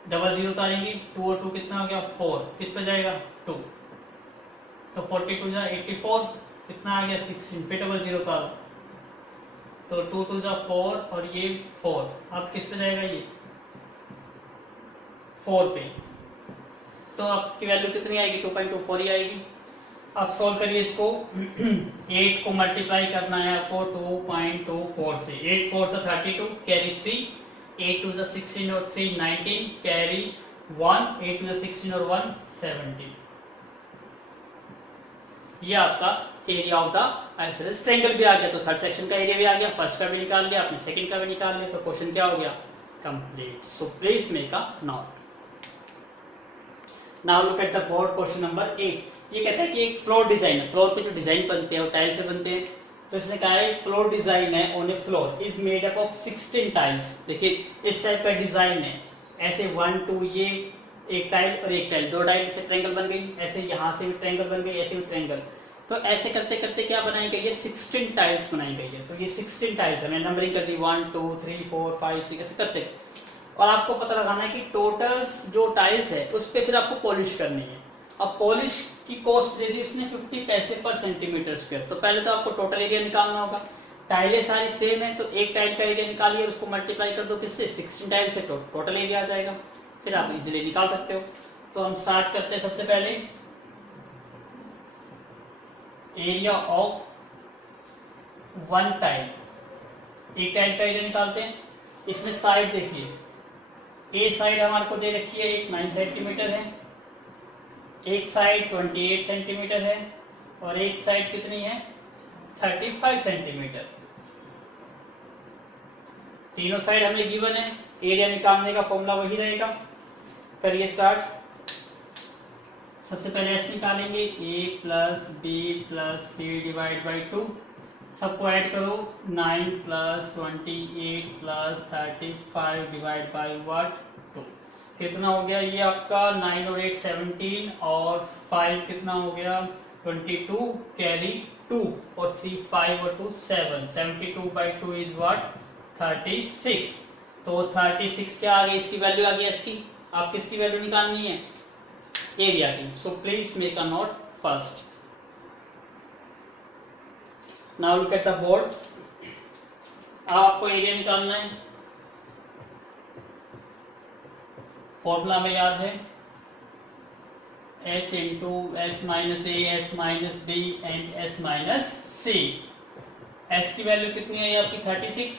डबल जीरो उतारेंगे 2 और 2 कितना हो गया 4, किस पे जाएगा 2, तो 42 जा 84 कितना आ गया 16, फिर डबल जीरो उतारो तो 2 2 जा 4 और ये 4, अब किस पे जाएगा ये 4 पे, तो आपकी वैल्यू कितनी आएगी 2.24 ही आएगी। अब सॉल्व करिए इसको। 8 को मल्टीप्लाई करना है आपको 2.24 से, 8 4 से 32 कैरी 3, 8 2 से 16 और 3 19 कैरी 1, 8 2 से 16 और 1 17। ये आपका area of the isosceles triangle भी आ गया। तो थर्ड सेक्शन का एरिया भी आ गया, फर्स्ट का भी निकाल लिया आपने, सेकंड का भी निकाल लिया, तो क्वेश्चन क्या हो गया complete. So please make a note. Now look at the board question number 8। ये कहता है कि एक फ्लोर डिजाइन है, फ्लोर पे जो डिजाइन बनते हैं वो टाइल से बनते हैं। तो इसने कहा है फ्लोर डिजाइन है on A floor is made up of 16 tiles. देखिए इस टाइप का डिजाइन है, ऐसे 1 2 ये एक टाइल और एक टाइल, 2 टाइल से ट्रायंगल बन गई, ऐसे यहाँ से भी ट्रायंगल बन गई, ऐसे भी ट्रायंगल। तो ऐसे करते करते क्या बनाई गई है 16 टाइल्स बनाई गई है। तो ये 16 टाइल्स है, मैंने नंबरिंग कर दी 1 2 3 4 5 6 ऐसे करते। और आपको पता लगाना है कि टोटल जो टाइल्स है उस पर फिर आपको पॉलिश करनी है। अब पॉलिश की कॉस्ट दे दी उसने 50 पैसे पर सेंटीमीटर स्क्वायर। तो पहले तो आपको टोटल एरिया निकालना होगा। टाइलें सारी सेम है तो एक टाइल का एरिया निकालिए और उसको मल्टीप्लाई कर दो किससे, 16 टाइल से, तो टोटल एरिया आ जाएगा। फिर आप इजीली निकाल सकते हो। तो हम स्टार्ट करते हैं सबसे पहले एरिया ऑफ वन टाइल। एक टाइल का एरिया निकालते हैं। इसमें साइड देखिए, ए साइड हमारे को दे रखी है एक 9 सेंटीमीटर है, एक साइड 28 सेंटीमीटर है और एक साइड कितनी है 35 सेंटीमीटर। तीनों साइड हमें गिवन है। एरिया निकालने का फॉर्मूला वही रहेगा। करिए स्टार्ट। सबसे पहले एस निकालेंगे, A plus B plus C divide by 2। सबको ऐड करो, 9 प्लस 28 प्लस 35 डिवाइड बाई 2 कितना हो गया ये आपका 9 और 8 17 और 5 कितना हो गया 22, कैरी 2 और 3 5 और 2 7, 72 बाई 2 इज व्हाट 36। तो 36 क्या आ गई, इसकी वैल्यू आ गई इसकी। आप किसकी वैल्यू निकालनी है, एरिया की। So please make a note first. Now look at the board. आपको एरिया निकालना है। फॉर्मूला में याद है s into S minus A S minus B and S minus C. s की वैल्यू कितनी है आपकी 36,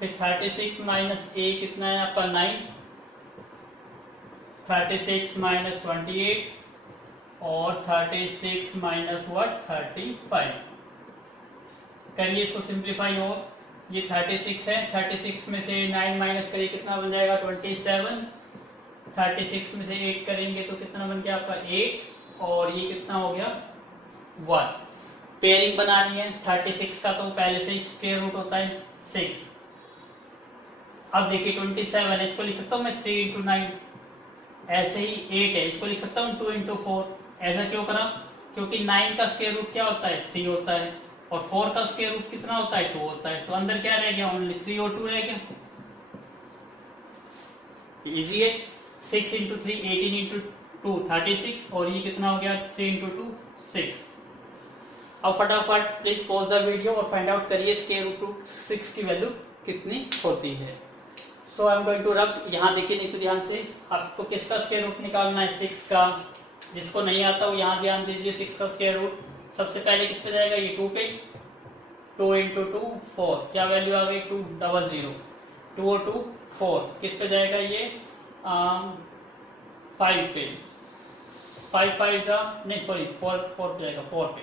फिर 36 माइनस ए कितना है आपका 9, 36 माइनस 28 और 36 माइनस 35। करिए इसको सिंप्लीफाई हो। ये 36 है, 36 में से 9 माइनस करिए कितना बन जाएगा 27, 36 में से 8 करेंगे तो कितना बन गया आपका 8 और ये कितना हो गया 1। पेयरिंग बनानी है 36 का, तो पहले से ही स्क्वायर रूट होता है 6। अब देखिए 27 है, इसको लिख सकता हूँ मैं 3 इंटू 9। ऐसे ही 8 है, इसको लिख सकता हूँ 2 इंटू 4। ऐसा क्यों करा, क्योंकि 9 का स्क्वायर रूट क्या होता है 3 होता है और 4 का स्क्वायर रूट कितना होता है 2 होता है। तो अंदर क्या रह गया ओनली 3 और 2 रह गया। इजी है। 6 इंटू 3 18 इंटू 2 36 और ये कितना हो गया 3 इंटू 2 6। अब फटाफट प्लीज पॉज द वीडियो और फाइंड आउट करिए स्क्वायर रूट 6 की वैल्यू कितनी होती है। So I am going to rub. यहाँ देखिए नहीं तो ध्यान से, आपको किसका स्क्वायर रूट निकालना है 6 का। जिसको नहीं आता वो यहाँ ध्यान दीजिए 6 का स्क्वायर रूट। सबसे पहले किस पे जाएगा ये 2 पे, 2 इंटू 2 4, क्या वैल्यू आ गई 200। 2 और 2 4, किस पे जाएगा ये 5 पे, 5 5 जा नहीं सॉरी 4 4 पे जाएगा 4 पे,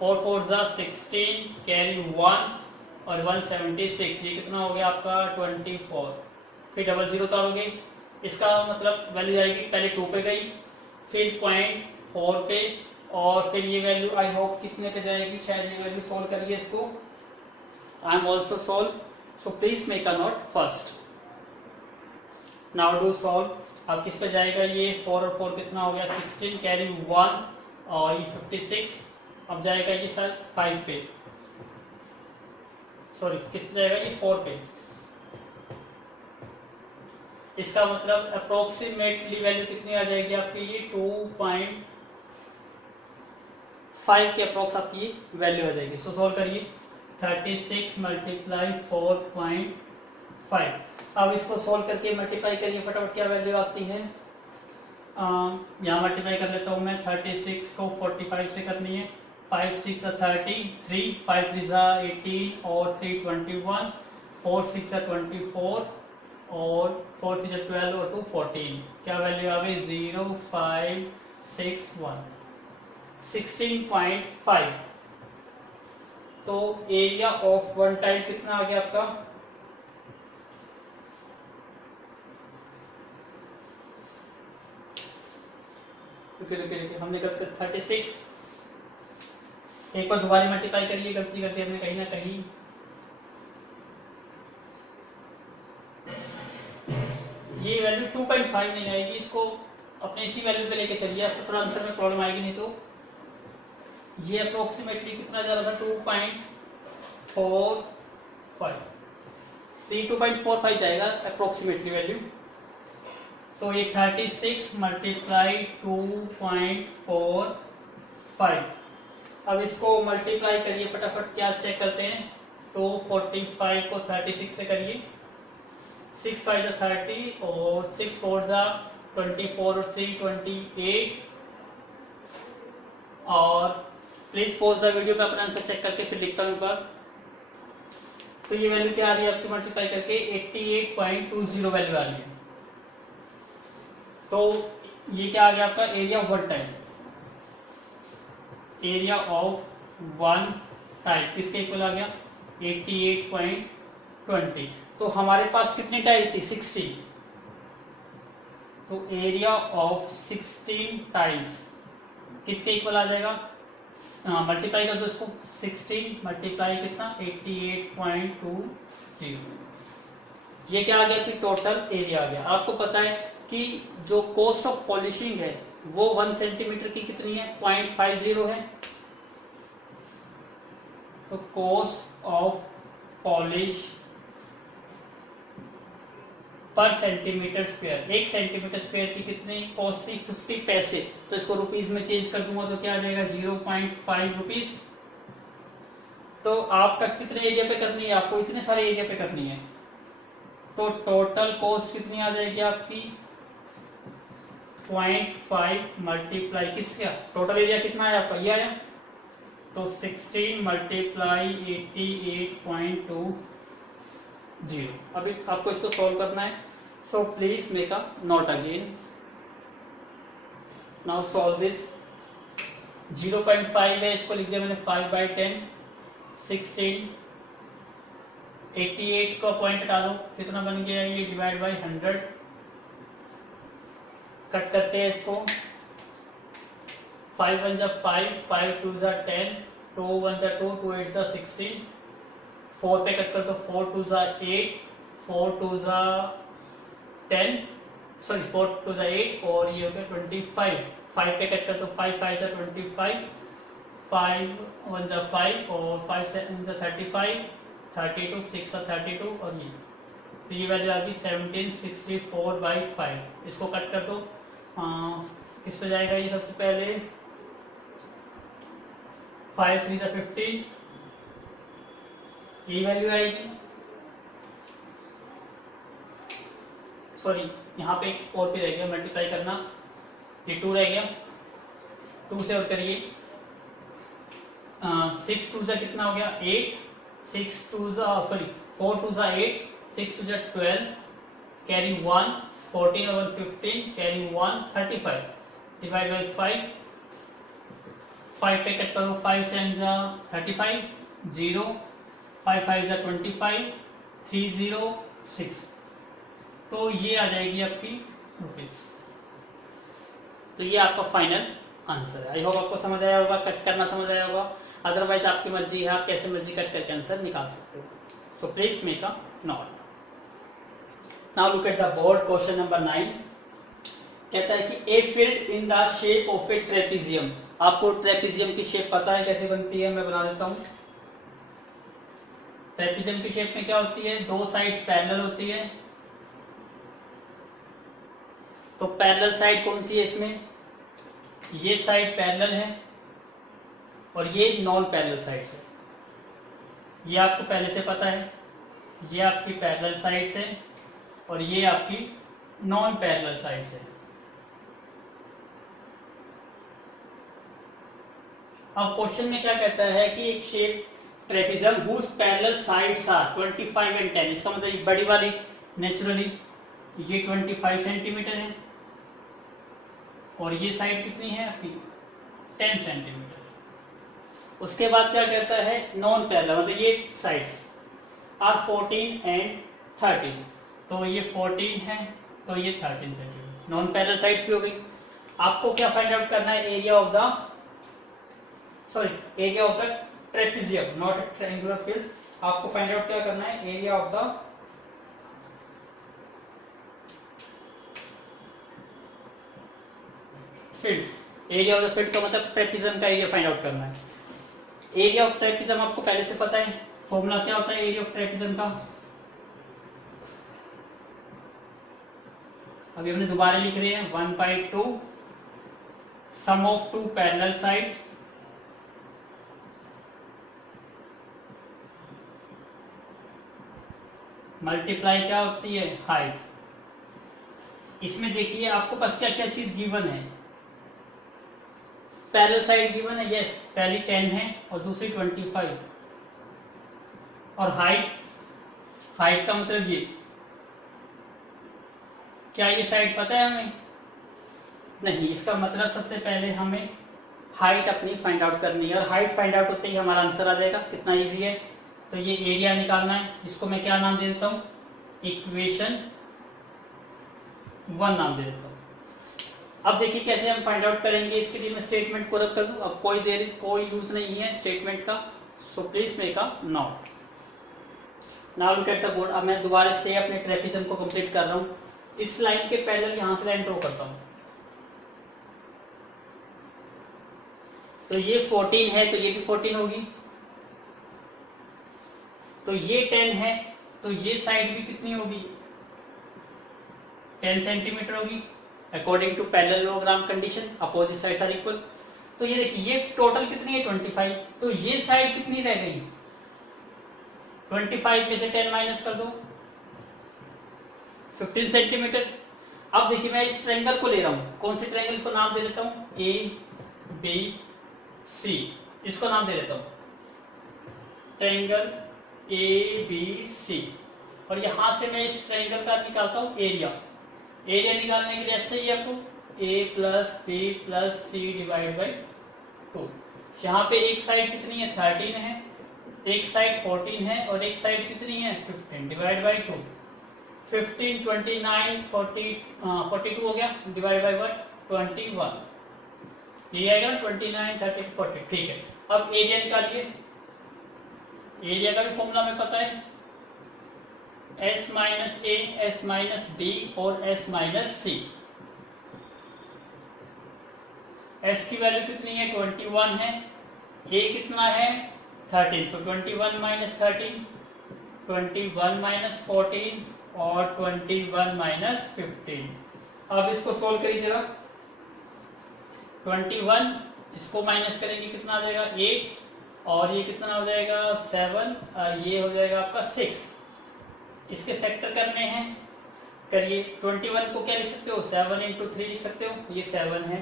4 4 जा 16, कैरी 1 और 176, ये कितना हो गया आपका 24। फिर 00 उतारोगे, इसका मतलब वैल्यू जाएगी पहले 2 पे गई, फिर 0.4 पे और फिर ये वैल्यू आई होप कितने पे जाएगी, शायद ये वैल्यू सोल्व करिए इसको। I am also solve, so please make a note first. Now do solve. अब किस पे जाएगा ये 4 और 4 कितना हो गया 16, कैरी 1 और ये 56। अब जाएगा ये सर 5 पे, सॉरी किस पे जाएगा ये 4 पे। इसका मतलब अप्रोक्सीमेटली वैल्यू कितनी आ जाएगी आपकी ये 2.5 के अप्रोक्स आपकी ये वैल्यू आ जाएगी। सो सॉल्व करिए 36 मल्टीप्लाई 4.5। अब इसको सॉल्व करके मल्टीप्लाई करिए फटाफट, क्या वैल्यू आती है। यहाँ मल्टीप्लाई कर लेता हूँ मैं। 36 को 45 से करनी है, 5 6 33, 5 3 18 और 3 21, 4 6 24 और 4 6 12 और 2 14, क्या वैल्यू आ गई 0561, 16.5। तो एरिया ऑफ वन टाइल कितना आ गया आपका, हमने करते 36। एक बार दोबारा मल्टीप्लाई करिए, गलती करते हमने कहीं ना कहीं। ये वैल्यू 2.5 नहीं आएगी, इसको अपने इसी वैल्यू पे लेके चलिए, आपको थोड़ा आंसर में प्रॉब्लम आएगी। नहीं तो ये अप्रोक्सीमेटली कितना जा रहा था 2.45। तो ये 2.45 जाएगा अप्रोक्सीमेटली वैल्यू। तो ये 36 मल्टीप्लाई 2.45। अब इसको मल्टीप्लाई करिए फटाफट, क्या चेक करते हैं। 245 को 36 से करिए, 6 5 जा 30 और 6 4 जा 24 और 3 28। और प्लीज पॉज द वीडियो पे अपना आंसर चेक करके फिर लिखता हूँ एक बार। तो ये वैल्यू क्या आ रही है आपकी मल्टीप्लाई करके 88.20 वैल्यू आ रही है। तो ये क्या आ गया आपका area of one tile, area of one tile किसके इक्वल आ गया 88.20। तो हमारे पास कितनी टाइल थी 16, तो एरिया ऑफ 16 टाइल्स किसके इक्वल आ जाएगा, मल्टीप्लाई कर दो इसको, 16 मल्टीप्लाई कितना 88.20। ये क्या आ गया कि टोटल एरिया आ गया। आपको पता है कि जो कॉस्ट ऑफ पॉलिशिंग है वो 1 सेंटीमीटर की कितनी है 0.50 है। तो कॉस्ट ऑफ पॉलिश पर सेंटीमीटर स्क्वायर, 1 सेंटीमीटर स्क्वायर की कितनी कॉस्ट थी 50 पैसे। तो इसको रुपीस में चेंज कर दूंगा तो क्या आ जाएगा 0.5 रुपीस। तो आपका कितने एरिया पे करनी है, आपको इतने सारे एरिया पे करनी है। तो टोटल कॉस्ट कितनी आ जाएगी आपकी 0.5 मल्टीप्लाई किसका, टोटल एरिया कितना है आपका ये आया, तो 16 मल्टीप्लाई 88.20। अभी आपको इसको सॉल्व करना है। सो please make a note again. Now solve this. 0.5 है, इसको लिख दिया मैंने 5/10। 16 88 का पॉइंट डालो कितना बन गया ये डिवाइड बाय 100। कट करते हैं इसको, 5 1 जा 5, 5 2 जा 10, 2 1 जा 2, 2 8 जा 16, 4 पे कट कर दो, 4 2 जा 8, 4 2 जा 10, सॉरी 4 2 जा 8 और ये हो गया 25। 5 पे कट कर दो, 5 5 जा 25, 5 1 जा 5 और 5 7 जा 35, 32 6 जा 32 और ये, तो ये वैल्यू आ गई 1764/5। इसको कट कर दो, किस पे जाएगा ये सबसे पहले, 5 3 जा 15, यही वैल्यू आएगी। सॉरी यहाँ पे एक और भी रह गया मल्टीप्लाई करना, ये 2 रह गया, 2 से और करिए, 6 2 जा कितना हो गया 8, 6 2 जा सॉरी 4 2 जा 8, 6 2 जा 12, कैरी 1, 14 और 15, कैरी 1 35 डिवाइड बाय 5, 5 पे कट करो, 5 7 जा 35, 0, 5 5 जा 25, 3 0 6। तो ये आ जाएगी आपकी रुपीस। तो ये आपका फाइनल आंसर है। आई होप आपको समझ आया होगा, कट करना समझ आया होगा। अदरवाइज आपकी मर्जी है, आप कैसे मर्जी कट करके आंसर निकाल सकते हो। सो please make a note. Now look at the board, question number 9 कहता है कि a field in the shape of A trapezium. आपको ट्रेपीजियम की शेप पता है कैसे बनती है, मैं बना देता हूं। ट्रेपीजियम की शेप में क्या होती है, 2 साइड्स पैरेलल होती है। तो पैरेलल साइड कौन सी है इसमें, ये साइड पैरेलल है और ये नॉन पैरेलल साइड्स है। ये आपको पहले से पता है, ये आपकी पैरेलल साइड्स है और ये आपकी नॉन पैरेलल साइड्स है। अब क्वेश्चन में क्या कहता है कि एक shape trapezium whose parallel sides are 25 and 10। इसका मतलब बड़ी वाली नेचुरली ये 25 सेंटीमीटर है और ये साइड कितनी है आपकी 10 सेंटीमीटर। उसके बाद क्या कहता है नॉन पैरेलल, मतलब ये साइड्स आर 14 एंड 13। तो ये 14 है तो ये 13 सेंटीमीटर, नॉन पैरेलल साइड्स भी हो गई। आपको क्या फाइंड आउट करना है, area of the area of the trapezium, not triangular field. आपको फाइंड आउट क्या करना है, area of the field. Area of the field का मतलब ट्रेपीजियम का एरिया फाइंड आउट करना है। एरिया ऑफ ट्रेपीजियम आपको पहले से पता है, फॉर्मूला क्या होता है एरिया ऑफ ट्रेपीजियम का, अभी हमने दोबारा लिख रहे हैं 1/2 sum of two parallel side multiply क्या होती है, हाइट। इसमें देखिए आपको पास क्या क्या चीज गिवन है। पैरेलल साइड गिवन है, यस, पहली 10 है और दूसरी 25। और हाइट, हाइट का मतलब ये, क्या ये साइड पता है हमें? नहीं। इसका मतलब सबसे पहले हमें हाइट अपनी फाइंड आउट करनी है, और हाइट फाइंड आउट होते ही हमारा आंसर आ जाएगा। कितना इजी है। तो ये एरिया निकालना है, इसको मैं क्या नाम दे देता हूं, इक्वेशन 1 नाम दे देता हूं। अब देखिए कैसे हम फाइंड आउट करेंगे। इसके लिए मैं स्टेटमेंट को रख कर दूं। अब कोई यूज नहीं है स्टेटमेंट का, सो please make a note. Now look at the board. अब मैं दोबारा से अपने ट्रेपेजम को कंप्लीट कर रहा हूं। इस लाइन के पैरेलल यहां से लाइन ड्रॉ करता हूं। तो ये 14 है, तो ये भी 14 होगी। तो ये 10 है, तो ये साइड भी कितनी होगी, 10 सेंटीमीटर होगी according to parallelogram condition, opposite sides are equal. तो ये देखिए ये टोटल कितनी है 25। तो ये साइड कितनी रह गई, 25 में से 10 माइनस कर दो, 15 सेंटीमीटर। अब देखिए मैं इस ट्रायंगल को ले रहा हूं। कौन से ट्रायंगल को नाम दे देता हूं, ए बी सी, इसको नाम दे देता हूं ट्रायंगल ए बी सी। और यहां से मैं इस ट्रायंगल का निकालता हूं एरिया। एरिया निकालने के लिए ऐसे ही आपको a plus B plus C divide by 2। यहाँ पे एक साइड कितनी है 13 है, एक साइड 14 है और एक साइड कितनी है 15 डिवाइड बाई 2। 15 29 42 हो गया डिवाइड बाई 1 21। ये आएगा 29 30 40। ठीक है। अब एरिया निकालिए। एरिया का भी फॉर्मूला हमें पता है, s minus A, S minus B और s माइनस सी। s की वैल्यू कितनी है 21 है, a कितना है 13, तो 21 माइनस 13, 21 माइनस 14 और 21 माइनस 15। अब इसको सोल्व करिएगा। 21 इसको माइनस करेंगे कितना आ जाएगा 8, और ये कितना हो जाएगा 7, और ये हो जाएगा आपका 6। इसके फैक्टर करने हैं, करिए। 21 को क्या लिख सकते हो 7 इंटू 3 लिख सकते हो, ये 7 है।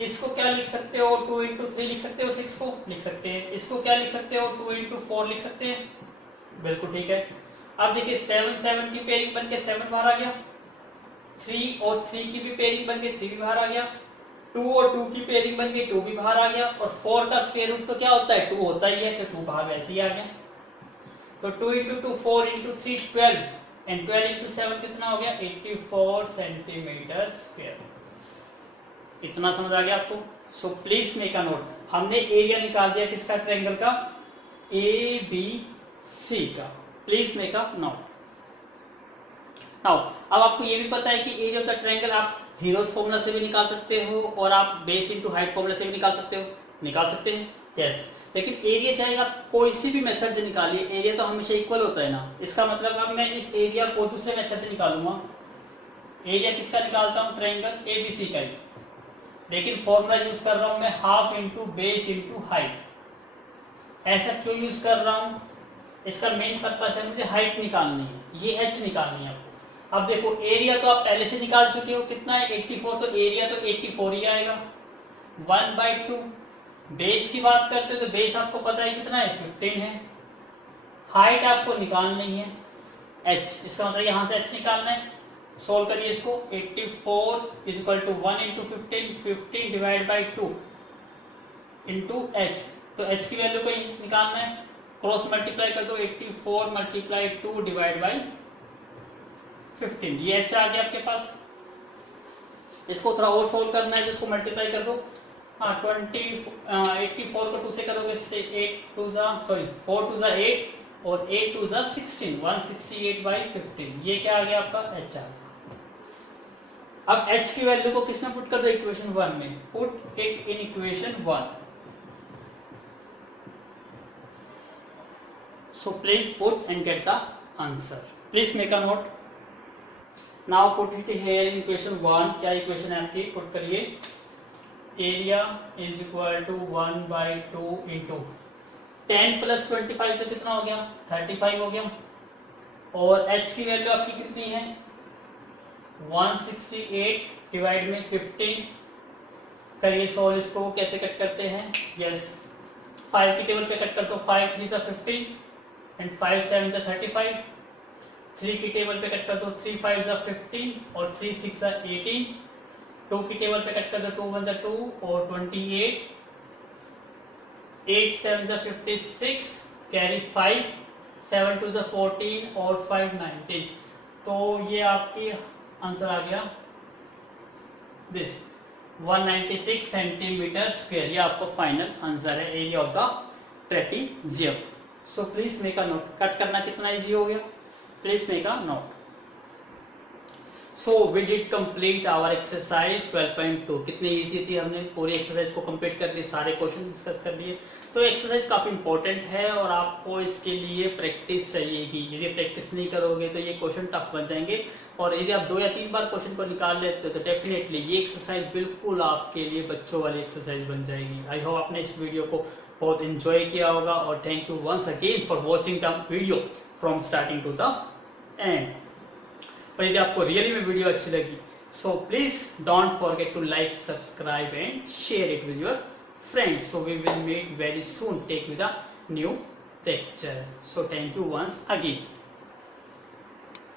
इसको क्या लिख सकते हो 2 इंटू 3 लिख सकते हो, 6 को लिख सकते हैं। इसको क्या लिख सकते हो 2 इंटू 4 लिख सकते हैं, बिल्कुल ठीक है। अब देखिए 7 7 की पेयरिंग बन के 7 बाहर आ गया, 3 और 3 की भी पेयरिंग बन के 3 भी बाहर आ गया, 2 और 2 की पेयरिंग बन गई 2 भी बाहर आ गया, और 4 का स्क्वायर रूट तो क्या होता है 2 होता ही है, तो 2 बाहर वैसे ही आ गया। तो 2 इंटू 2 4 इंटू 3 12 एंड 12 इंटू 7 कितना हो गया 84 सेंटीमीटर स्क्वायर। इतना समझ आ गया आपको। सो प्लीज मेक अ नोट। हमने एरिया निकाल दिया किसका, ट्रायंगल का ए बी सी का। Please make a note. Now अब आपको ये भी पता है कि एरिया ऑफ द ट्रायंगल आप हीरोज फॉर्मूला से भी निकाल सकते हो, और आप बेस इंटू हाइट फॉर्मूला से भी निकाल सकते हो। निकाल सकते हैं, यस। लेकिन एरिया चाहे आप कोई सी भी मेथड से निकालिए, एरिया तो हमेशा इक्वल होता है ना। इसका मतलब अब मैं इस एरिया को दूसरे मेथड से निकालूंगा। एरिया किसका निकालता हूं, ट्रायंगल एबीसी का ही, लेकिन फॉर्मूला यूज कर रहा हूं मैं half into base into height. ऐसा क्यों यूज कर रहा हूं, इसका मेन पर्पस है मुझे हाइट निकालनी है, ये एच निकालनी है आपको। अब देखो एरिया तो आप पहले से निकाल चुके हो, कितना है 84, तो एरिया तो 84 ही आएगा 1/2। बेस की बात करते तो बेस आपको पता है कितना है 15 है। हाइट आपको निकालनी है h, इसका मतलब यहां से h निकालना है। सोल्व करिए इसको। 84 is equal to 1 into 15, 15 divide by 2 into h। तो h की वैल्यू को निकालना है, क्रॉस मल्टीप्लाई कर दो, 84 मल्टीप्लाई 2 डिवाइड बाई 15, ये h आ गया आपके पास। इसको थोड़ा और सोल्व करना है, जिसको मल्टीप्लाई कर दो। हाँ 84 को 2 से करोगे 4 2 जा 8 और 8 2 जा 16, 168/15। ये क्या आ गया आपका h आ गया। अब h की वैल्यू को किसमें पुट कर दो, इक्वेशन 1 में। Put it in equation 1। So please put and get the answer. Please make a note. Now put it here in equation 1. क्या इक्वेशन है आपकी? पुट करिए. Area is equal to 1/2 into 10 plus 25 तो कितना हो गया? 35 हो गया. और h की वैल्यू आपकी कितनी है? 168 डिवाइड में 15. करिए सॉल्व इसको. कैसे कट करते हैं? यस, 5 की टेबल पे कट कर दो. 5 3 15 एंड 5 7 35. 3 की टेबल पे कट कर दो. 3 5 15 और 3 6 18. 2 की टेबल पे कट कर दो. 2 1 2 और 28. 8 7 56 कैरी 5. 7 2 14 और 5 19. तो ये आपकी आंसर आ गया दिस 196 सेंटीमीटर स्क्वायर. ये आपको फाइनल आंसर है area of the trapezium. So please make a note. Cut करना कितना इजी हो गया? Please make a note. So we did complete our exercise 12.2. कितनी इजी थी, हमने पूरी एक्सरसाइज को कंप्लीट कर लिया, सारे क्वेश्चन डिस्कस कर लिए. तो एक्सरसाइज काफी इंपॉर्टेंट है और आपको इसके लिए प्रैक्टिस चाहिएगी. यदि प्रैक्टिस नहीं करोगे तो ये क्वेश्चन टफ बन जाएंगे. और यदि आप 2 या 3 बार क्वेश्चन को निकाल लेते हो तो डेफिनेटली ये एक्सरसाइज बिल्कुल आपके लिए बच्चों वाली एक्सरसाइज बन जाएगी. आई होप आपने इस वीडियो को बहुत एंजॉय किया होगा और thank you once again for watching the video from starting to the end. और यदि आपको रियली में वीडियो अच्छी लगी so please don't forget to like, subscribe and share it with your friends. So we will meet very soon take with a new lecture. So thank you once again.